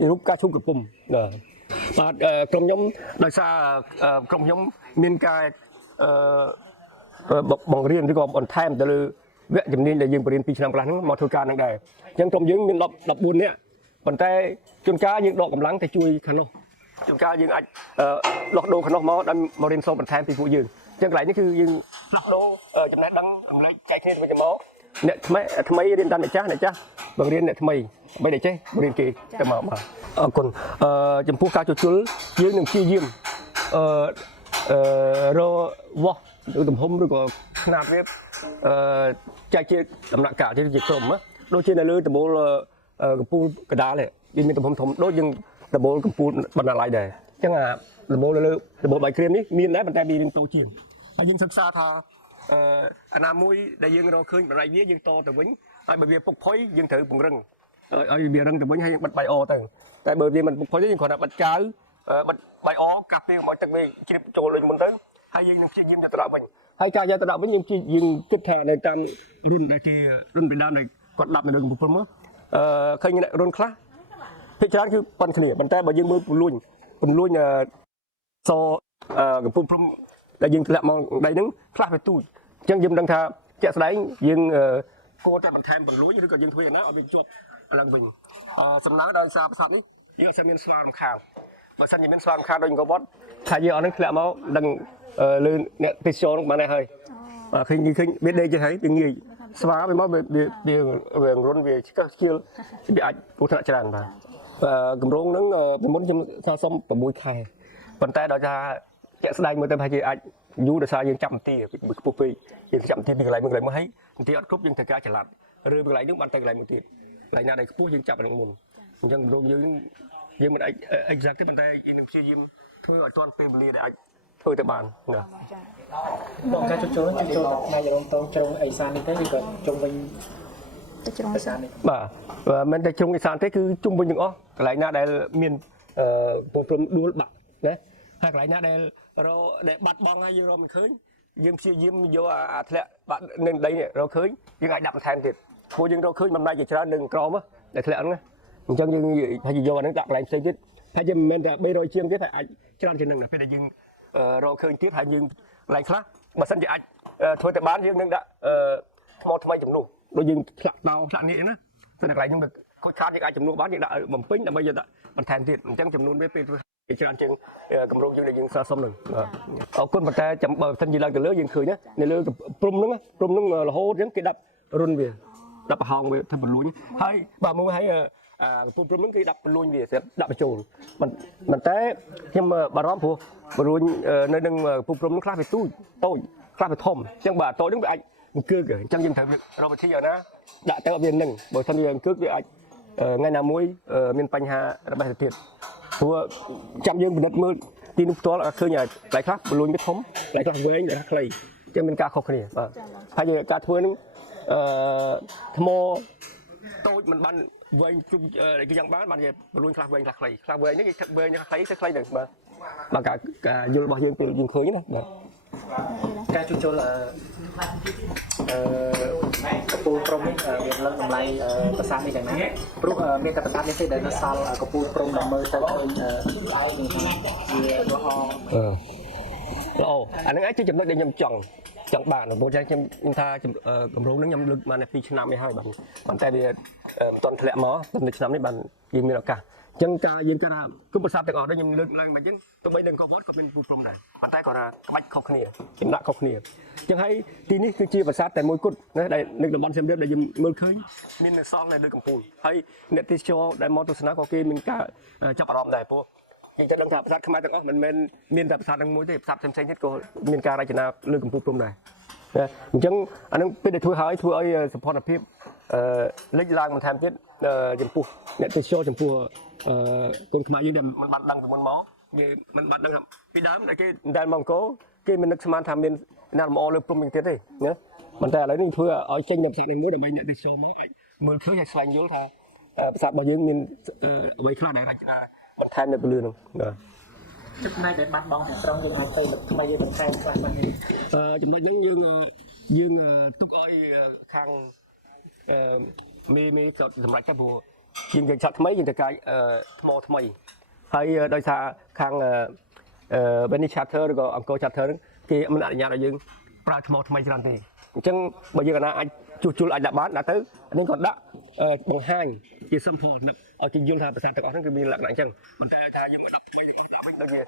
ជារូបផ្កាឈូកកំពុំបាទក្រុមខ្ញុំដោយសារក្រុមខ្ញុំមានការបង្រៀនឬក៏បន្ថែមទៅលើវគ្គជំនាញដែលយើងបរៀន2ឆ្នាំកន្លះហ្នឹងមកធ្វើការនឹងដែរអញ្ចឹងក្រុមយើងមាន14នាក់ប៉ុន្តែជួនកាលយើងដកកម្លាំងទៅជួយខាងនោះជួនកាលយើងអាចដោះដូរខាងនោះមកដើម្បីមករៀនសូត្របន្ថែមពីពួកយើងអញ្ចឹងកន្លែងនេះគឺយើងដោះដូរចំណេះដឹងអំឡេចចែកគ្នាទៅវិញមកអ្នកថ្មីរៀនតាមអ្នកចាស់បង្រៀនអ្នកថ្មីបីតែចេះបង្រៀនគេទៅមកបាទអរគុណចំពោះការជួសជុលយើងនឹងព្យាយាមរវាស់ឬទំហំឬក៏ຂະຫນាតវាចែកជាដំណាក់កាលជាក្រុមដូចជានៅលើដំបូលកំពូលកដាលយើងមានទំហំធំដូចយើងដំបូលកំពូលបណ្ណាល័យដែរអញ្ចឹងដំបូលនៅលើដំបូលបាយក្រៀមនេះមានដែរប៉ុន្តែវាមានតូចជាងហើយយើងសិក្សាថាអាណាមួយដែលយើងរកឃើញបណ្ណាល័យវាយើងតទៅវិញហើយបើវាពុកផុយយើងត្រូវពង្រឹងឲ្យវារឹងទៅវិញហើយបិទបាយអទៅតែបើវាមិនពុកផុយទេយើងគ្រាន់តែបិទកៅបិទបាយអកាស់ពេលមកទឹកវាជ្រាបចូលដូចមុនទៅហើយយើងនឹងព្យាយាមយកទៅដាក់វិញហើយការយកទៅដាក់វិញយើងគិតថានៅតាមរុនដែលគេរុនពីដើមដែលគាត់ដាប់នៅលើកំពូលព្រំឃើញរុនខ្លះភាគច្រើនគឺប៉ុនគ្នាប៉ុន្តែបើយើងមើលពំលួញសកំពូលព្រំដែលយើងធ្លាក់មកដីហ្នឹងខ្លះវាទូចអញ្ចឹងយើងមិនដឹងថាជាក់ស្ដែងយើងគួរតែបន្ថែមពំលួញឬក៏យើងធ្វើយ៉ាងណាឲ្យវាជាប់ឡើងវិញសំណើដោយសារប្រាសាទនេះយើងអត់មានស្វារំខានបើសិនជាមានស្វារំខានដូចអង្គរវត្តថាយើងអត់នឹងធ្លាក់មកដឹងលើអ្នកទេសចរនោះបានដែរហើយឃើញវាដេកទៅហើយវាងាយស្វាវាមកវារុនវាឆ្កឹះជិលវាអាចពុះថ្នាក់ច្រើនបាទកម្រងហ្នឹងពីមុនខ្ញុំថាសុំ6ខែប៉ុន្តែដោយថាជាក់ស្ដែងមើលទៅប្រហែលជាអាចយូរដោយសារយើងចាប់មន្ទីរខ្ពស់ពេកយើងចាប់មន្ទីរពីកន្លែងមួយកន្លែងមកហើយមន្ទីរអត់គ្រប់យើងត្រូវការចល័តឬពីកន្លែងហ្នឹងបានទៅកន្លែងមួយទៀតអ lại nào đây cua dương chập bằng mồn chẳng rong dương mình exact cái bàn tay nhưng khi dương thôi ở toàn pem lia để thôi tại bàn nè បងការជួលថ្ងៃរំតងជ្រុងអេសាននេះទេឬក៏ជុំវិញ ទៅជ្រុង អេសាននេះ បាទមិនតែជ្រុងអេសានទេគឺជុំវិញទាំងអស់កន្លែងណាដែលមានពងព្រំដួលបាក់ណាហើយកន្លែងណាដែលដែលបាត់បង់ហើយយើងរកមិនឃើញយើងព្យាយាមយកអាធ្លាក់បាក់នឹងដីនេះរកឃើញយើងអាចដាក់បន្ថែមទៀតព្រោះយើងរកឃើញបំណាច់ជាច្រើននឹងក្រមដែលធ្លាក់ហ្នឹងអញ្ចឹងយើងហើយយកអាហ្នឹងដាក់កន្លែងផ្សេងទៀតហើយយើងមិនមែនតែ300ជាងទេតែអាចច្រើនជាងហ្នឹងពេលដែលយើងរកឃើញទៀតហើយយើងកន្លែងខ្លះបើសិនជាអាចធ្វើតែបានយើងនឹងដាក់ថ្មថ្មីចំនួនដូចយើងឆ្លាក់ដោឆ្លាក់នេះណាតែកន្លែងហ្នឹងខុសខាតយើងអាចចំនួនបានយើងដាក់បំពេញដើម្បីយកដាក់បន្ថែមទៀតអញ្ចឹងចំនួនវាពេលច្រើនជាងកម្រងយើងដែលយើងសរសុំហ្នឹងអរគុណប៉ុន្តែចាំបើសិនជាឡើងទៅលើយើងឃើញណានៅលើព្រំហ្នឹងរហូតអញ្ចឹងគេដាក់រុនវាដាក់ប្រហោងវាធ្វើបលួញហើយបាទមើលហើយកំពូលព្រំហ្នឹងគេដាក់បលួញវាស្រាប់ដាក់បញ្ចូលប៉ុន្តែខ្ញុំបារម្ភព្រោះបលួញនៅនឹងកំពូលព្រំហ្នឹងខ្លះវាតូចខ្លះវាធំអញ្ចឹងបាទតូចហ្នឹងវាអាចអង្គើកអញ្ចឹងយើងត្រូវរកវិធីឲ្យណាដាក់ទៅវានឹងបើមិនវាអង្គើកវាអាចថ្ងៃណាមួយមានបញ្ហារបស់ទៅទៀតព្រោះចាំយើងពិនិត្យមើលទីនោះផ្ទាល់ឃើញតែខ្លះបលួញវាធំតែខ្លះវែងតែខ្លះខ្លីអញ្ចឹងមានការខុសគ្នាបាទហើយការធ្វើហ្នឹងថ្មតូចមិនបានវែងជុំគេយ៉ាងបានជាបលួញខ្លះវែងខ្លះខ្លីខ្លះវែងនេះគេវែងខ្លះខ្លីទៅខ្លីទៅបាទការយល់របស់យើងពេលយើងឃើញណាបាទ ការជួលកពូលព្រំនេះមានលើកតម្លៃប្រាសាទនេះយ៉ាងណាព្រោះមានតែប្រាសាទនេះទេដែលនៅសល់កពូលព្រំដែលមើលទៅឃើញវាល្អអាហ្នឹងអាចជាចំណុចដែលខ្ញុំចង់បានព្រោះខ្ញុំថាកម្រងហ្នឹងខ្ញុំលើកបាន2ឆ្នាំនេះហើយបាទប៉ុន្តែវាមិនទាន់ធ្លាក់មកតែឆ្នាំនេះបានយើងមានឱកាសអញ្ចឹងការយើងគាត់ថាគុំប្រាសាទទាំងអស់ដែលខ្ញុំលើកឡើងមកអញ្ចឹងទោះបីនឹងខុសវត្តក៏មានពូព្រំដែរប៉ុន្តែគាត់ថាក្បាច់ខុសគ្នាចម្លាក់ខុសគ្នាអញ្ចឹងហើយទីនេះគឺជាប្រាសាទតែមួយគត់ណាដែលនៅតំបន់សៀមរាបដែលយើងមើលឃើញមាននៅសល់នៅលើកំពូលហើយអ្នកទេសចរដែលមកទស្សនាក៏គេមានការចាប់អារម្មណ៍ដែរព្រោះយើងតែដឹងថាប្រាសាទខ្មែរទាំងអស់មិនមែនមានតែប្រាសាទនឹងមួយទេប្រាសាទផ្សេងៗទៀតក៏មានការរចនាលើកំពូលព្រំដែរអញ្ចឹងអានឹងពេលដែលធ្វើឲ្យសម្ព័ន្ធភាពលេចឡើងបន្ថែមទៀតចំពោះអ្នកទេសចរចំពោះកូនខ្មែរយើងដែលមិនបានដឹងពីមុនមកយើងមិនបានដឹងពីដើមដែលគេដែលមកអង្គរគេមិននឹកស្មានថាមានណាលម្អលើព្រំយ៉ាងទៀតទេណាប៉ុន្តែឥឡូវនេះធ្វើឲ្យចេញនៅផ្សារនេះមួយដើម្បីអ្នកទេសចរមកអាចមើលឃើញហើយស្វែងយល់ថាប្រាសាទរបស់យើងមានអ្វីខ្លះដែលរចនាបន្ថែមនៅពលឺនោះបាទចំណែកដែលបាត់បង់ទាំងស្រុងយើងអាចទៅថ្មីយើងបន្ថែមខ្លះបានទេចំណុចហ្នឹងយើងទុកឲ្យខាងមេក៏សម្រាប់តែព្រោះយើងចាត់ថ្មីយើងទៅកាយថ្មថ្មីហើយដោយសារខាងBenny Charter ឬក៏អង្គរ Charter ហ្នឹងគេមិនអនុញ្ញាតឲ្យយើងប្រើថ្មថ្មីច្រើនទេអញ្ចឹងបើយើងអាចជួសជុលអាចដាក់បានដាក់ទៅនេះក៏ដាក់បង្ហាញជា sample ឲ្យគេយល់ថាភាសាទាំងអស់ហ្នឹងគឺមានលក្ខណៈអញ្ចឹងប៉ុន្តែថាយើងមិនដាក់ថ្មីដាក់វិញដូចជា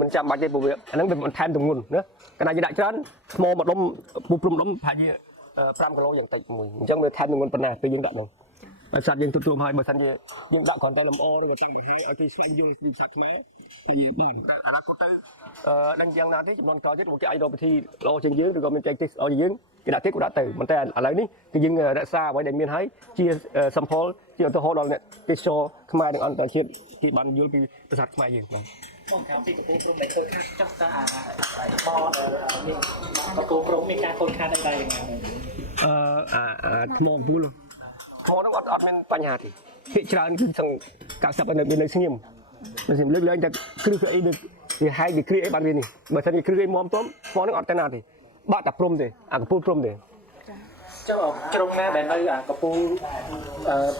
មិនចាំបាច់ទេព្រោះវាអាហ្នឹងវាបន្ថែមទម្ងន់ណាកាលណាយើងដាក់ច្រើនថ្មមួយដុំពូព្រំដុំប្រហែលជា5គីឡូយ៉ាងតិចមួយអញ្ចឹងវាថែមទម្ងន់ប៉ុណ្ណាពេលយើងដាក់នោះបើសាច់យើងទទួលហើយបើសិនជាយើងដាក់គ្រាន់តែលម្អឬក៏តែបង្ហាញឲ្យគេស្វែងយល់ពីភាសាខ្មែរហើយបានតែអនាគតទៅដឹងយ៉ាងណាទេចំនួនក្រោយទៀតគេអាចរកវិធីល្អជាងយើងឬក៏មានចែកទេសល្អជាងយើងគេដាក់ទៀតក៏ដាក់ទៅប៉ុន្តែឥឡូវនេះគឺយើងរក្សាអ្វីដែលមានហើយជា sample ជាឧទាហរណ៍ដល់អ្នកទេសចរខ្មែរនិងអន្តរជាតិគេបានយល់ពីភាសាខ្មែរយើងបាទបងខាងពីកពូលព្រំដែលខូចខាតចង់ថាកពូលព្រំមានការខូចខាតអីដែរយ៉ាងណាថ្មកំពូលថ្មហ្នឹងអត់មានបញ្ហាទេភាគច្រើនគឺសឹង90%នៅស្ងៀមមិនសិនលើកឡើងតែគ្រឹះអីវាហាយវាគ្រាអីបានវានេះបើសិនជាគ្រឹះអីមុំទុំថ្មហ្នឹងអត់តែណាទេបាក់តែព្រំទេអាកំពូលព្រំទេចុះជ្រុងណាដែលនៅអាកពូល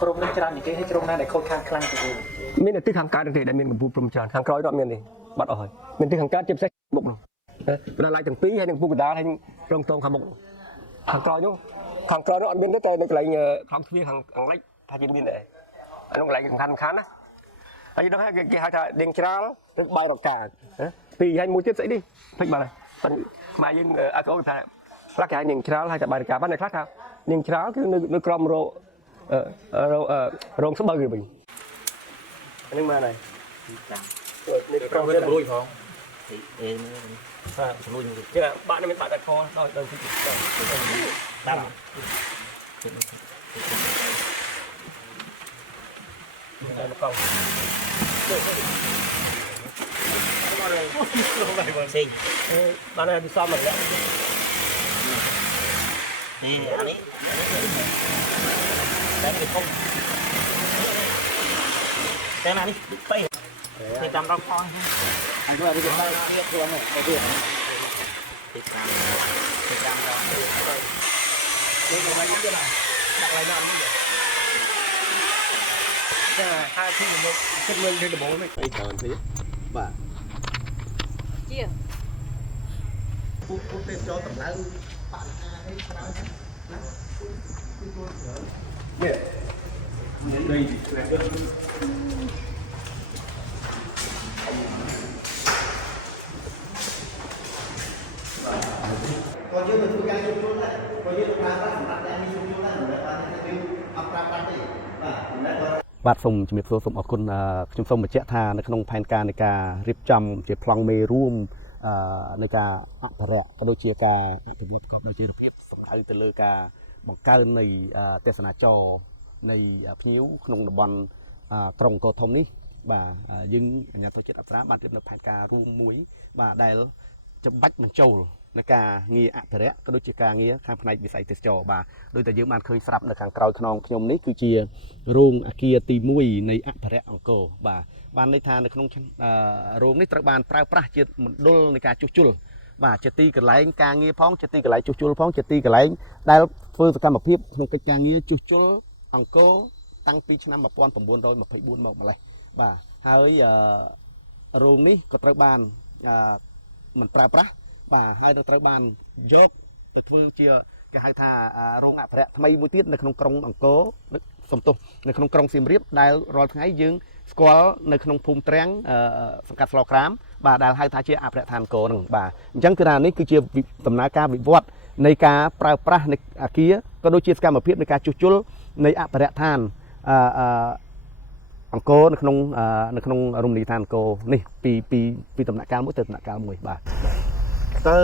ព្រំនេះច្រើនជាងគេហើយជ្រុងណាដែលខូចខាតខ្លាំងជាងគេមានតែទីខាងកើតទេដែលមានកំពូលព្រំច្រើនខាងក្រោយអត់មានទេបាត់អស់ហើយមានទីខាងកើតជាពិសេសមុខនោះបណ្ដាឡាយទាំងពីរហើយនឹងពុកកណ្ដាលហើយរងតងខាងមុខខាងក្រោយនោះអត់មានទេតែនៅកន្លែងខាងទ្វារខាងអង្លេចថាជាមានដែរអានោះកន្លែងសំខាន់ណាហើយដល់ហើយគេហៅថាដេងច្រាលឬបើរកាពីរហើយមួយទៀតស្អីនេះពេចបាត់ហើយខ្មែរយើងអកោថាខ្លះគេហៅនាងច្រាលហើយតែបើរកាបានតែខ្លះថានាងច្រាលគឺនៅក្រមរោងស្បូវគេវិញអានេះមកហើយនេះក្រមវាបលួយផងបលួយគេបាក់នេះមានបាក់តែខដល់ទីដាក់ bạn này đi xong rồi đấy nè anh ấy đấy thì không cái này đi tay thì trăm rau thôi anh cứ đi tay tiếp luôn này cái việc thì trăm đó đây là cái này đặt lại năm như vậy hai thứ một chất lượng thì bố này phải chờ tí và chia tên cho tầm láng bạn đây có chưa được cái chung chung này có chưa được làm ra mặt đang đi chung chung này rồi bạn sẽ kêu ập ra bạn đi và បាទសូមជំរាបសួរសូមអរគុណខ្ញុំសូមបញ្ជាក់ថានៅក្នុងផែនការនៃការរៀបចំជាប្លង់មេរួមនៃការអភិរក្សក៏ដូចជាការអភិវឌ្ឍប្រកបដោយចីរភាពសំដៅទៅលើការបង្កើននៃទេសនាចរនៃភ្ញៀវក្នុងតំបន់ក្រុងកោះធំនេះបាទយើងអាជ្ញាធរជាតិអប្សរាបានរៀបនៅផែនការរួមមួយបាទដែលចំបាច់បញ្ចូលในការងារអភិរក្សក៏ដូចជាការងារខាងផ្នែកវិស័យទេសចរបាទដោយតែយើងបានឃើញស្រាប់នៅខាងក្រោយខ្នងខ្ញុំនេះគឺជារោងអគារទី1នៃអភិរក្សអង្គរបាទបានន័យថានៅក្នុងរោងនេះត្រូវបានប្រើប្រាស់ជាមណ្ឌលនៃការជួសជុលបាទជាទីកន្លែងការងារផងជាទីកន្លែងជួសជុលផងជាទីកន្លែងដែលធ្វើសកម្មភាពក្នុងកិច្ចការងារជួសជុលអង្គរតាំងពីឆ្នាំ1924មកម្លេះបាទហើយរោងនេះក៏ត្រូវបានមិនប្រើប្រាស់បាទហើយនឹងត្រូវបានយកទៅធ្វើជាគេហៅថារោងអភិរក្សថ្មីមួយទៀតនៅក្នុងក្រុងអង្គរសំទុះនៅក្នុងក្រុងសៀមរាបដែលរាល់ថ្ងៃយើងស្គាល់នៅក្នុងភូមិត្រាំងសង្កាត់ស្លក្រាមបាទដែលហៅថាជាអភិរក្សឋានអង្គរហ្នឹងបាទអញ្ចឹងគឺថានេះគឺជាដំណើរការវិវត្តនៃការប្រើប្រាស់នៃអគារក៏ដូចជាសកម្មភាពនៃការជួសជុលនៃអភិរក្សឋានអង្គរនៅក្នុងរមណីយដ្ឋានអង្គរនេះពីដំណាក់កាលមួយទៅដំណាក់កាលមួយបាទ ទៅ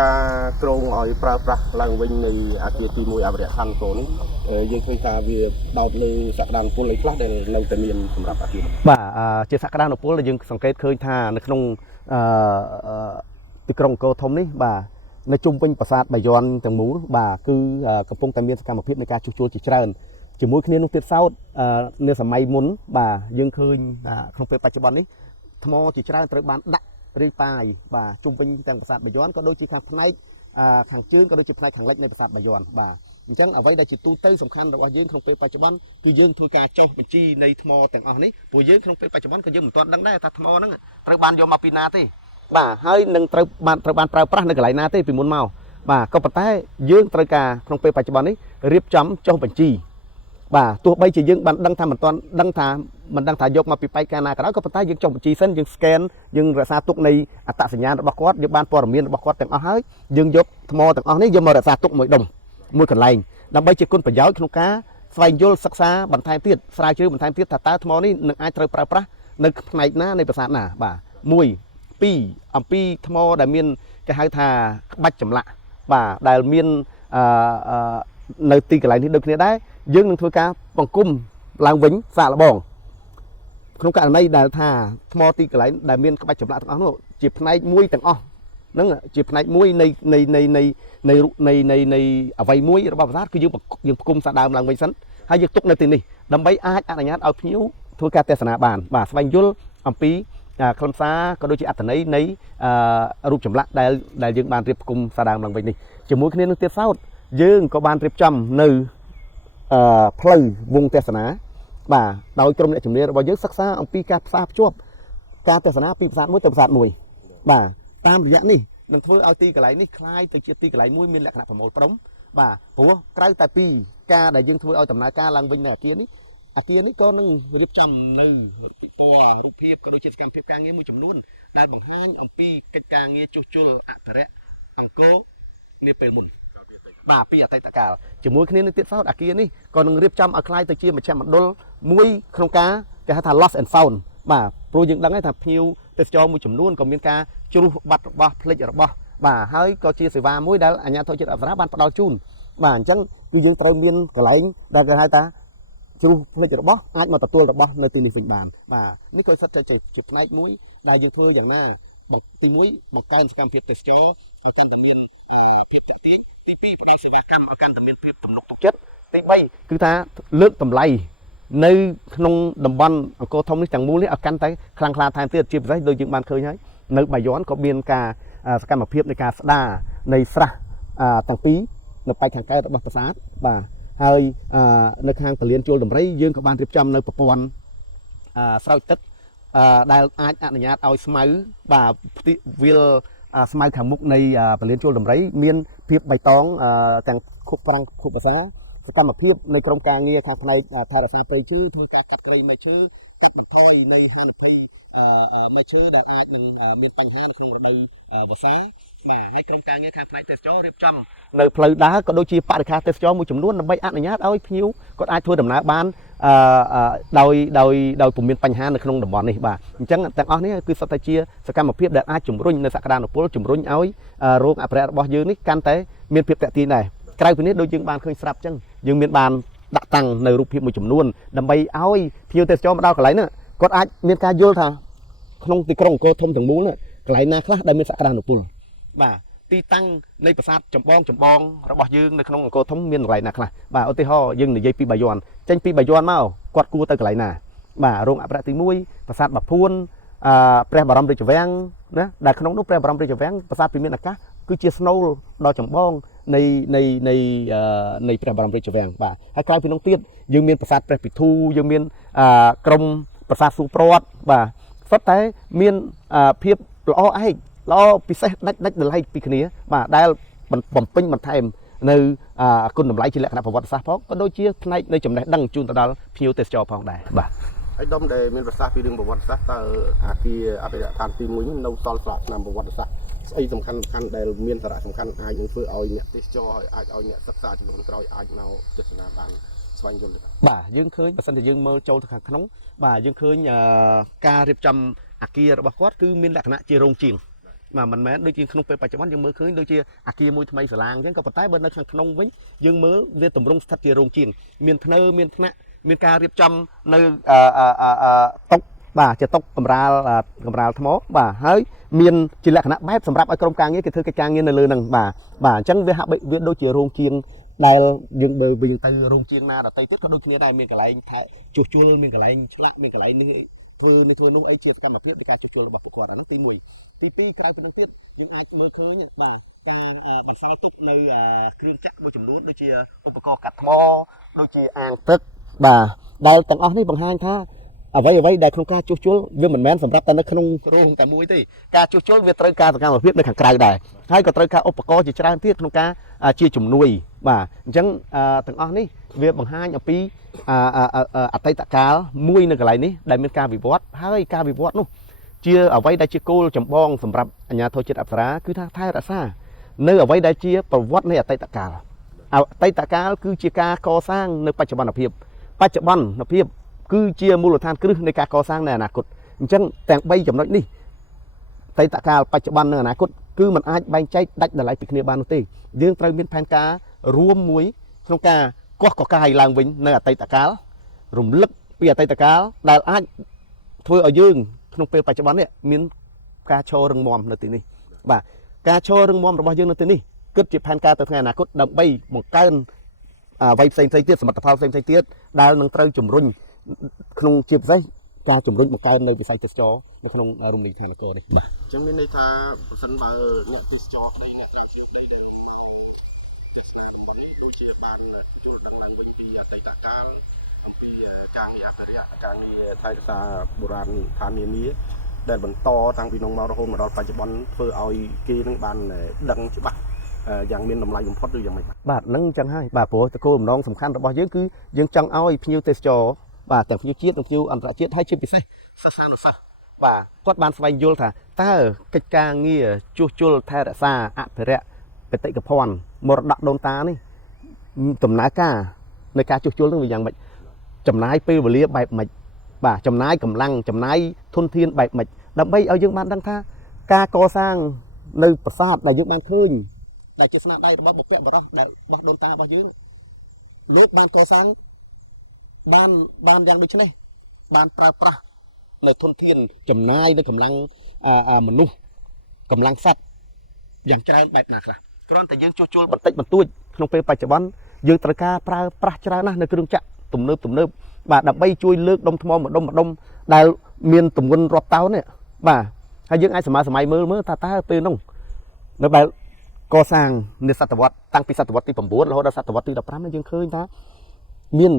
ការក្រងឲ្យប្រើប្រាស់ឡើងវិញនៃអាគារទី1អភិរក្សខណ្ឌកូននេះយើងឃើញថាវាដោតលើសក្តានុពលអីខ្លះដែលនៅតែមានសម្រាប់អាគារបាទជាសក្តានុពលដែលយើងសង្កេតឃើញថានៅក្នុងទីក្រុងអង្គរធំនេះបាទនៅជុំវិញប្រាសាទបាយ័នទាំងមូលបាទគឺកំពុងតែមានសកម្មភាពនៃការជួសជុលជាច្រើនជាមួយគ្នានឹងទៀតសោតនៅសម័យមុនបាទយើងឃើញក្នុងពេលបច្ចុប្បន្ននេះថ្មជាច្រើនត្រូវបានដាក់ ឬប៉ាយបាទជុំវិញទាំងប្រាសាទបាយ័នក៏ដូចជាខាងផ្នែកខាងជើងក៏ដូចជាផ្នែកខាងលិចនៃប្រាសាទបាយ័នបាទអញ្ចឹងអ្វីដែលជាទូទៅសំខាន់របស់យើងក្នុងពេលបច្ចុប្បន្នគឺយើងធ្វើការចុះបញ្ជីនៃថ្មទាំងអស់នេះព្រោះយើងក្នុងពេលបច្ចុប្បន្នក៏យើងមិនទាន់ដឹងដែរថាថ្មហ្នឹងត្រូវបានយកមកពីណាទេបាទហើយនឹងត្រូវបានប្រើប្រាស់នៅកន្លែងណាទេពីមុនមកបាទក៏ប៉ុន្តែយើងត្រូវការក្នុងពេលបច្ចុប្បន្ននេះរៀបចំចុះបញ្ជី បាទទោះបីជាយើងបានដឹងថាមិនទាន់ដឹងថាមិនដឹងថាយកមកពីបែកការណាក៏ដោយក៏ប៉ុន្តែយើងចុះបញ្ជីសិនយើង scan យើងរក្សាទុកនៃអត្តសញ្ញាណរបស់គាត់យើងបានព័ត៌មានរបស់គាត់ទាំងអស់ហើយយើងយកថ្មទាំងអស់នេះយកមករក្សាទុកមួយដុំមួយកន្លែងដើម្បីជាគុណប្រយោជន៍ក្នុងការស្វែងយល់សិក្សាបន្ថែមទៀតស្រាវជ្រាវបន្ថែមទៀតថាតើថ្មនេះនឹងអាចត្រូវប្រើប្រាស់នៅផ្នែកណានៃប្រាសាទណាបាទ1 2អំពីថ្មដែលមានគេហៅថាក្បាច់ចម្លាក់បាទដែលមាននៅទីកន្លែងនេះដូចគ្នាដែរ យើងនឹងធ្វើការបង្គុំឡើងវិញសាកល្បងក្នុងករណីដែលថាថ្មទីកន្លែងដែលមានក្បាច់ចម្លាក់ទាំងអស់នោះជាផ្នែកមួយទាំងអស់ហ្នឹងជាផ្នែកមួយនៃអ្វីមួយរបស់ប្រាសាទគឺយើងបង្គុំសាកដើមឡើងវិញសិនហើយយើងទុកនៅទីនេះដើម្បីអាចអនុញ្ញាតឲ្យភ្ញៀវធ្វើការទស្សនាបានបាទស្វែងយល់អំពីខ្លឹមសារក៏ដូចជាអត្ថន័យនៃរូបចម្លាក់ដែលយើងបានរៀបគុំសាកដើមឡើងវិញនេះជាមួយគ្នានឹងទៀតសោតយើងក៏បានរៀបចំនៅ ផ្លូវវងទេសនាបាទដោយក្រុមអ្នកជំនាញរបស់យើងសិក្សាអំពីការផ្សារភ្ជាប់ការទេសនាពីប្រាសាទមួយទៅប្រាសាទមួយបាទតាមរយៈនេះនឹងធ្វើឲ្យទីកន្លែងនេះคล้ายទៅជាទីកន្លែងមួយមានលក្ខណៈប្រមូលផ្ដុំបាទព្រោះក្រៅតែពីការដែលយើងធ្វើឲ្យដំណើរការឡើងវិញនៅអាគារនេះក៏នឹងរៀបចំនៅពិព័រណ៍រូបភាពក៏ដូចជាសកម្មភាពការងារមួយចំនួនដែលបង្ហាញអំពីកិច្ចការងារជួសជុលអភិរក្សអង្គរនាពេលមុន បាទពីអតីតកាលជាមួយគ្នានឹងទៀតសោតអាគារនេះក៏នឹងរៀបចំឲ្យคล้ายទៅជាមជ្ឈមណ្ឌលមួយក្នុងការគេហៅថា lost and found បាទព្រោះយើងដឹងហើយថាភ្ញៀវទេសចរមួយចំនួនក៏មានការជ្រុះបាត់របស់ផ្លេចរបស់បាទហើយក៏ជាសេវាមួយដែលអាជ្ញាធរជាតិអប្សរាបានផ្ដល់ជូនបាទអញ្ចឹងគឺយើងត្រូវមានកន្លែងដែលគេហៅថា ជ្រុះផ្លេចរបស់អាចមកទទួលរបស់នៅទីនេះវិញបានបាទនេះក៏សិតតែជាផ្នែកមួយដែលយើងធ្វើយ៉ាងណាទី1បង្កើនសកម្មភាពទេសចរឲ្យកាន់តែមានភាពតាក់ទាញទី2ផ្ដល់សេវាកម្មឲ្យកាន់តែមានភាពទំនុកទុកចិត្តទី3គឺថាលើកតម្លៃនៅក្នុងតំបន់អង្គរធំនេះទាំងមូលនេះឲ្យកាន់តែខ្លាំងក្លាថែមទៀតជាពិសេសដូចយើងបានឃើញហើយនៅបាយ័នក៏មានការសកម្មភាពនៃការស្ដារនៃស្រះទាំងពីរនៅប៉ែកខាងកើតរបស់ប្រាសាទបាទហើយនៅខាងពលានជួលដំរីយើងក៏បានរៀបចំនៅប្រព័ន្ធស្រោចទឹកដែលអាចអនុញ្ញាតឲ្យស្មៅបាទវាលស្មៅខាងមុខនៃពលានជួលដំរីមានភាពបៃតងទាំងខុបប្រាំងខុបភាសាសកម្មភាពនៅក្រុមការងារខាងផ្នែកថែរក្សាព្រៃឈើធ្វើការកាត់ព្រៃមែកឈើកាត់បន្ថយនៃហានិភ័យមែកឈើដែលអាចនឹងមានបញ្ហានៅក្នុងរដូវវស្សាបាទហើយក្រុមការងារខាងផ្នែកទេសចររៀបចំនៅផ្លូវដើរក៏ដូចជាបរិការទេសចរមួយចំនួនដើម្បីអនុញ្ញាតឲ្យភ្ញៀវគាត់អាចធ្វើដំណើរបានដោយពុំមានបញ្ហានៅក្នុងតំបន់នេះបាទអញ្ចឹងទាំងអស់នេះគឺសុទ្ធតែជាសកម្មភាពដែលអាចជំរុញនៅសក្តានុពលជំរុញឲ្យរោងអភិរក្សរបស់យើងនេះកាន់តែមានភាពតាក់ទាញដែរក្រៅពីនេះដូចយើងបានឃើញស្រាប់អញ្ចឹងយើងមានបានដាក់តាំងនៅរូបភាពមួយចំនួនដើម្បីឲ្យភ្ញៀវទេសចរមកដល់កន្លែងហ្នឹងគាត់អាចមានការយល់ថាក្នុងទីក្រុងអង្គរធំទាំងមូលកន្លែងណាខ្លះដែលមានសក្តានុពលបាទទីតាំងនៃប្រាសាទចម្បងរបស់យើងនៅក្នុងអង្គរធំមានកន្លែងណាខ្លះបាទឧទាហរណ៍យើងនិយាយពីបាយ័នចេញពីបាយ័នមកគាត់គួរទៅកន្លែងណាបាទរោងអភិរក្សទី1ប្រាសាទបាភួនព្រះបរមរាជវាំងណាដែលក្នុងនោះព្រះបរមរាជវាំងប្រាសាទពិមានអាកាសគឺជាស្នូលដ៏ចម្បងនៃព្រះបរមរាជវាំងបាទហើយក្រៅពីនោះទៀតយើងមានប្រាសាទព្រះពិធូយើងមានក្រុមប្រាសាទស៊ូប្រវត្តិបាទសុទ្ធតែមានភាពល្អឯកល្អពិសេសដាច់ដល់ឡែកពីគ្នាបាទដែលបំពេញបន្ថែមនៅគុណតម្លៃជាលក្ខណៈប្រវត្តិសាស្ត្រផងក៏ដូចជាផ្នែកនៃចំណេះដឹងជូនទៅដល់ភ្ញៀវទេសចរផងដែរបាទហើយដុំដែលមានប្រសាសន៍ពីរឿងប្រវត្តិសាស្ត្រតើអាគារអភិរក្សដ្ឋានទី1នេះនៅសល់ស្លាកឆ្នាំប្រវត្តិសាស្ត្រស្អីសំខាន់ដែលមានសារៈសំខាន់អាចនឹងធ្វើឲ្យអ្នកទេសចរអាចឲ្យអ្នកសិក្សាជំនាន់ក្រោយអាចមកទស្សនាបានស្វែងយល់បាទយើងឃើញបើសិនជាយើងមើលចូលទៅខាងក្នុងបាទយើងឃើញការរៀបចំអាគាររបស់គាត់គឺមានលក្ខណៈជារោងជាងបាទមិនមែនដូចជាក្នុងពេលបច្ចុប្បន្នយើងមើលឃើញដូចជាអាគារមួយថ្មីសាឡាងអញ្ចឹងក៏ប៉ុន្តែបើនៅខាងក្នុងវិញយើងមើលវាទម្រង់ស្ថិតជារោងជាងមានធ្នើមានថ្នាក់មានការរៀបចំនៅតុបាទជាតុកម្រាលថ្មបាទហើយមានជាលក្ខណៈបែបសម្រាប់ឲ្យក្រុមការងារគេធ្វើកិច្ចការងារនៅលើហ្នឹងបាទអញ្ចឹងវាហាក់វាដូចជារោងជាងដែលយើងបើយើងទៅរោងជាងណាដទៃទៀតក៏ដូចគ្នាដែរមានកន្លែងថែជួសជុលមានកន្លែងឆ្លាក់មានកន្លែងនេះធ្វើនោះអីជាសកម្មភាពនៃការជួសជុលរបស់ពួកគាត់អាហ្នឹងទី1ទី2ក្រៅពីនោះទៀតយើងអាចមើលឃើញបាទការបន្សល់ទុកនៅគ្រឿងចក្រមួយចំនួនដូចជាឧបករណ៍កាត់ថ្មដូចជាអាងទឹកបាទដែលទាំងអស់នេះបង្ហាញថាអ្វីដែលក្នុងការជួសជុលវាមិនមែនសម្រាប់តែនៅក្នុងរោងតែមួយទេការជួសជុលវាត្រូវការសកម្មភាពនៅខាងក្រៅដែរហើយក៏ត្រូវការឧបករណ៍ជាច្រើនទៀតក្នុងការជាជំនួយបាទអញ្ចឹងទាំងអស់នេះវាបង្ហាញអំពីអតីតកាលមួយនៅកន្លែងនេះដែលមានការវិវត្តហើយការវិវត្តនោះជាអ្វីដែលជាគោលចម្បងសម្រាប់អាជ្ញាធរជាតិអប្សរាគឺថាថែរក្សានៅអ្វីដែលជាប្រវត្តិនៃអតីតកាលគឺជាការកសាងនៅបច្ចុប្បន្នភាពគឺជាមូលដ្ឋានគ្រឹះនៃការកសាងនៅអនាគតអញ្ចឹងទាំង3ចំណុចនេះអតីតកាលបច្ចុប្បន្ននិងអនាគតគឺมันអាចបែងចែកដាច់ដោយឡែកពីគ្នាបាននោះទេយើងត្រូវមានផែនការរួមមួយក្នុងការកោះកកាយឡើងវិញនៅអតីតកាលរំលឹកពីអតីតកាលដែលអាចធ្វើឲ្យយើងក្នុងពេលបច្ចុប្បន្ននេះមានការឈររឹងមាំនៅទីនេះបាទការឈររឹងមាំរបស់យើងនៅទីនេះគិតជាផែនការទៅថ្ងៃអនាគតដើម្បីបង្កើនអ្វីផ្សេងៗទៀតសមិទ្ធផលផ្សេងៗទៀតដែលនឹងត្រូវជំរុញក្នុងជាពិសេសការជំរុញបង្កើននៅវិស័យទេសចរនៅក្នុងរមណីយដ្ឋាននគរនេះអញ្ចឹងមានន័យថាប្រសិនបើអ្នកទេសចរផ្នែកអ្នកប្រាជ្ញាផ្នែកដែលទេសចរដូចជាបានជួលដឹងឡើងវិញពីអតីតកាលអំពីការងារអភិរក្សការងារថែរក្សាបុរាណដ្ឋាននានាដែលបន្តតាំងពីនោះមករហូតមកដល់បច្ចុប្បន្នធ្វើឲ្យគេនឹងបានដឹងច្បាស់យ៉ាងមានតម្លៃបំផុតឬយ៉ាងម៉េចបាទហ្នឹងអញ្ចឹងហើយបាទព្រោះតកូលបំណងសំខាន់របស់យើងគឺយើងចង់ឲ្យភ្ញៀវទេសចរបាទទាំងភ្ញៀវជាតិនិងភ្ញៀវអន្តរជាតិហើយជាពិសេសសាសនានុសាសន៍បាទគាត់បានស្វែងយល់ថាតើកិច្ចការងារជួសជុលថែរក្សាអភិរក្សបេតិកភណ្ឌមរតកដូនតានេះដំណើរការនៃការជួសជុលនឹងវាយ៉ាងម៉េចចំណាយពេលវេលាបែបម៉េចបាទចំណាយកម្លាំងចំណាយធនធានបែបម៉េចដើម្បីឲ្យយើងបានដឹងថាការកសាងនៅប្រាសាទដែលយើងបានឃើញដែលជាស្នាដៃរបស់បុព្វបុរសដែលរបស់ដូនតារបស់យើងលោកបានកសាង បានយ៉ាងដូចនេះបានប្រើប្រាស់នៅធនធានចំណាយនៅកម្លាំងមនុស្សកម្លាំងសត្វយ៉ាងច្រើនបែបណាខ្លះគ្រាន់តែយើងជួសជុលបន្តិចបន្តួចក្នុងពេលបច្ចុប្បន្នយើងត្រូវការប្រើប្រាស់ច្រើនណាស់នៅគ្រឿងចក្រទំនើបបាទដើម្បីជួយលើកដុំថ្មម្ដុំដែលមានទម្ងន់រាប់តោននេះបាទហើយយើងអាចសម័យមើលតើពេលនោះនៅបែបកសាងនៅសតវត្សតាំងពីសតវត្សទី9រហូតដល់សតវត្សទី15នេះយើងឃើញថាមាន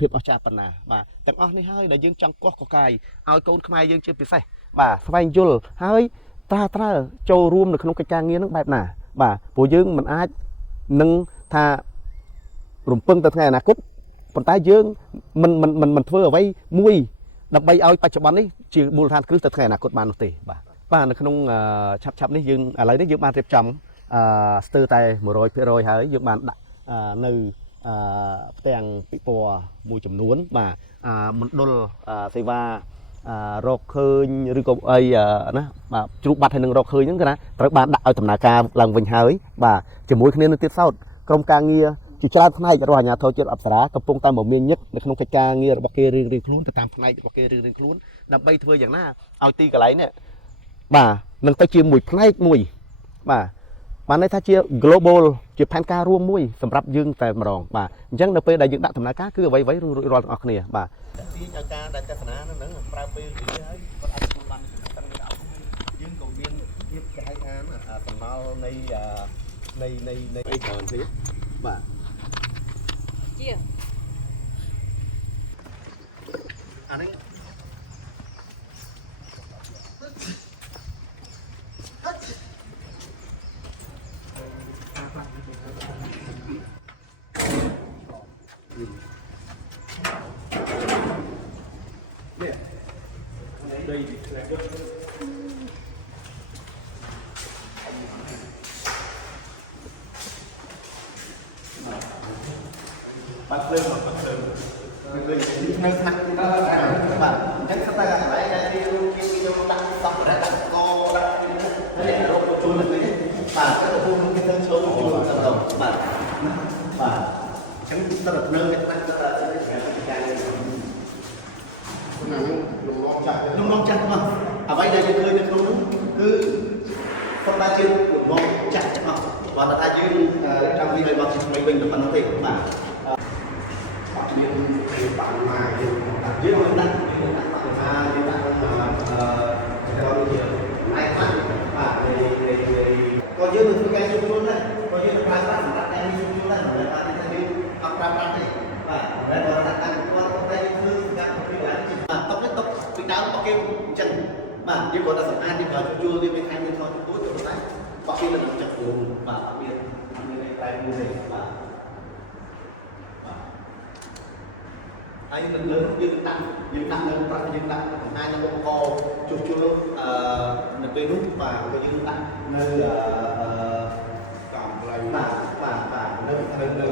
ភាពអស្ចារ្យប៉ុណ្ណាបាទទាំងអស់នេះហើយដែលយើងចង់កោះកកាយឲ្យកូនខ្មែរយើងជាពិសេសបាទស្វែងយល់ហើយត្រើចូលរួមនៅក្នុងកិច្ចការងារនឹងបែបណាបាទព្រោះយើងមិនអាចនឹងថារំពឹងទៅថ្ងៃអនាគតប៉ុន្តែយើងមិនធ្វើអ្វីមួយដើម្បីឲ្យបច្ចុប្បន្ននេះជាមូលដ្ឋានគ្រឹះទៅថ្ងៃអនាគតបាននោះទេបាទនៅក្នុងឆាប់នេះយើងឥឡូវនេះយើងបានរៀបចំស្ទើរតែ 100% ហើយយើងបានដាក់នៅផ្ទាំងពិព័រណ៍មួយចំនួនបាទមណ្ឌលសេវារកឃើញឬក៏អីណាបាទជ្រូកបាត់ហើយនឹងរកឃើញហ្នឹងគឺណាត្រូវបានដាក់ឲ្យដំណើរការឡើងវិញហើយបាទជាមួយគ្នានឹងទៀតសោតក្រុមការងារជាច្រើនផ្នែករបស់អាជ្ញាធរជាតិអប្សរាកំពុងតែមកមានញឹកនៅក្នុងកិច្ចការងាររបស់គេរៀងៗខ្លួនទៅតាមផ្នែករបស់គេរៀងៗខ្លួនដើម្បីធ្វើយ៉ាងណាឲ្យទីកន្លែងនេះបាទនឹងទៅជាមួយផ្នែកមួយបាទបានន័យថាជា global ជាផែនការរួមមួយសម្រាប់យើងតែម្ដងបាទអញ្ចឹងនៅពេលដែលយើងដាក់ដំណើរការគឺអ្វីៗរួចរាល់ទាំងអស់គ្នាបាទទីអាការដែលទស្សនានឹងប្រើពេលវេលាហើយគាត់អាចទទួលបានយើងក៏មានភាពគេហៅថាសំណល់នៃអីច្រើនទៀតបាទជាអានេះបាត់ភ្លើងនៅថ្នាក់បាទអញ្ចឹងស្ទើរតែកន្លែងដែលយើងដាក់សម្ភារៈដាក់កដាក់នេះរកជួលនៅនេះបាទទៅពូនឹងគេទៅចូលជួលទៅបាទអញ្ចឹងស្ទើរតែភ្លើងគេដាក់ទៅការងារហ្នឹងលំងចាស់មកអ្វីដែលយើងឃើញនៅក្នុងនោះគឺប៉ុន្តែជាលំងចាស់ទាំងអស់គាត់ថាយើងចង់និយាយឲ្យមកឆ្លៃវិញទៅប៉ុណ្ណឹងទេបាទយើងបានមកយើងដាក់បរិមាណយើងដាក់គាត់និយាយណៃខ្លះបាទក៏យើងនឹងធ្វើការជួបជុំដែរក៏យើងប្រើប្រាស់សម្រាប់ការជួបជុំដែរមិនមែនថាយើងអត់ប្រើប្រាស់ទេបាទតែបើដាក់តាមគាត់តែយើងធ្វើការពិភាក្សាបាទតុកពីដើមរបស់គេអញ្ចឹងបាទយើងគាត់តែសម្អាតយើងក៏ជួបជុំយើងមានថ្ងៃមានថតទូទៅតែបោះគេទៅនឹងចិត្តគ្រូបាទមានតែមួយទេបាទហើយនៅលើយើងដាក់នៅប្រាក់យើងដាក់បង្ហាញនៅឧបករណ៍ជួសជុលនៅពេលនោះបាទក៏យើងដាក់នៅកំ ប្លែកបាទនៅ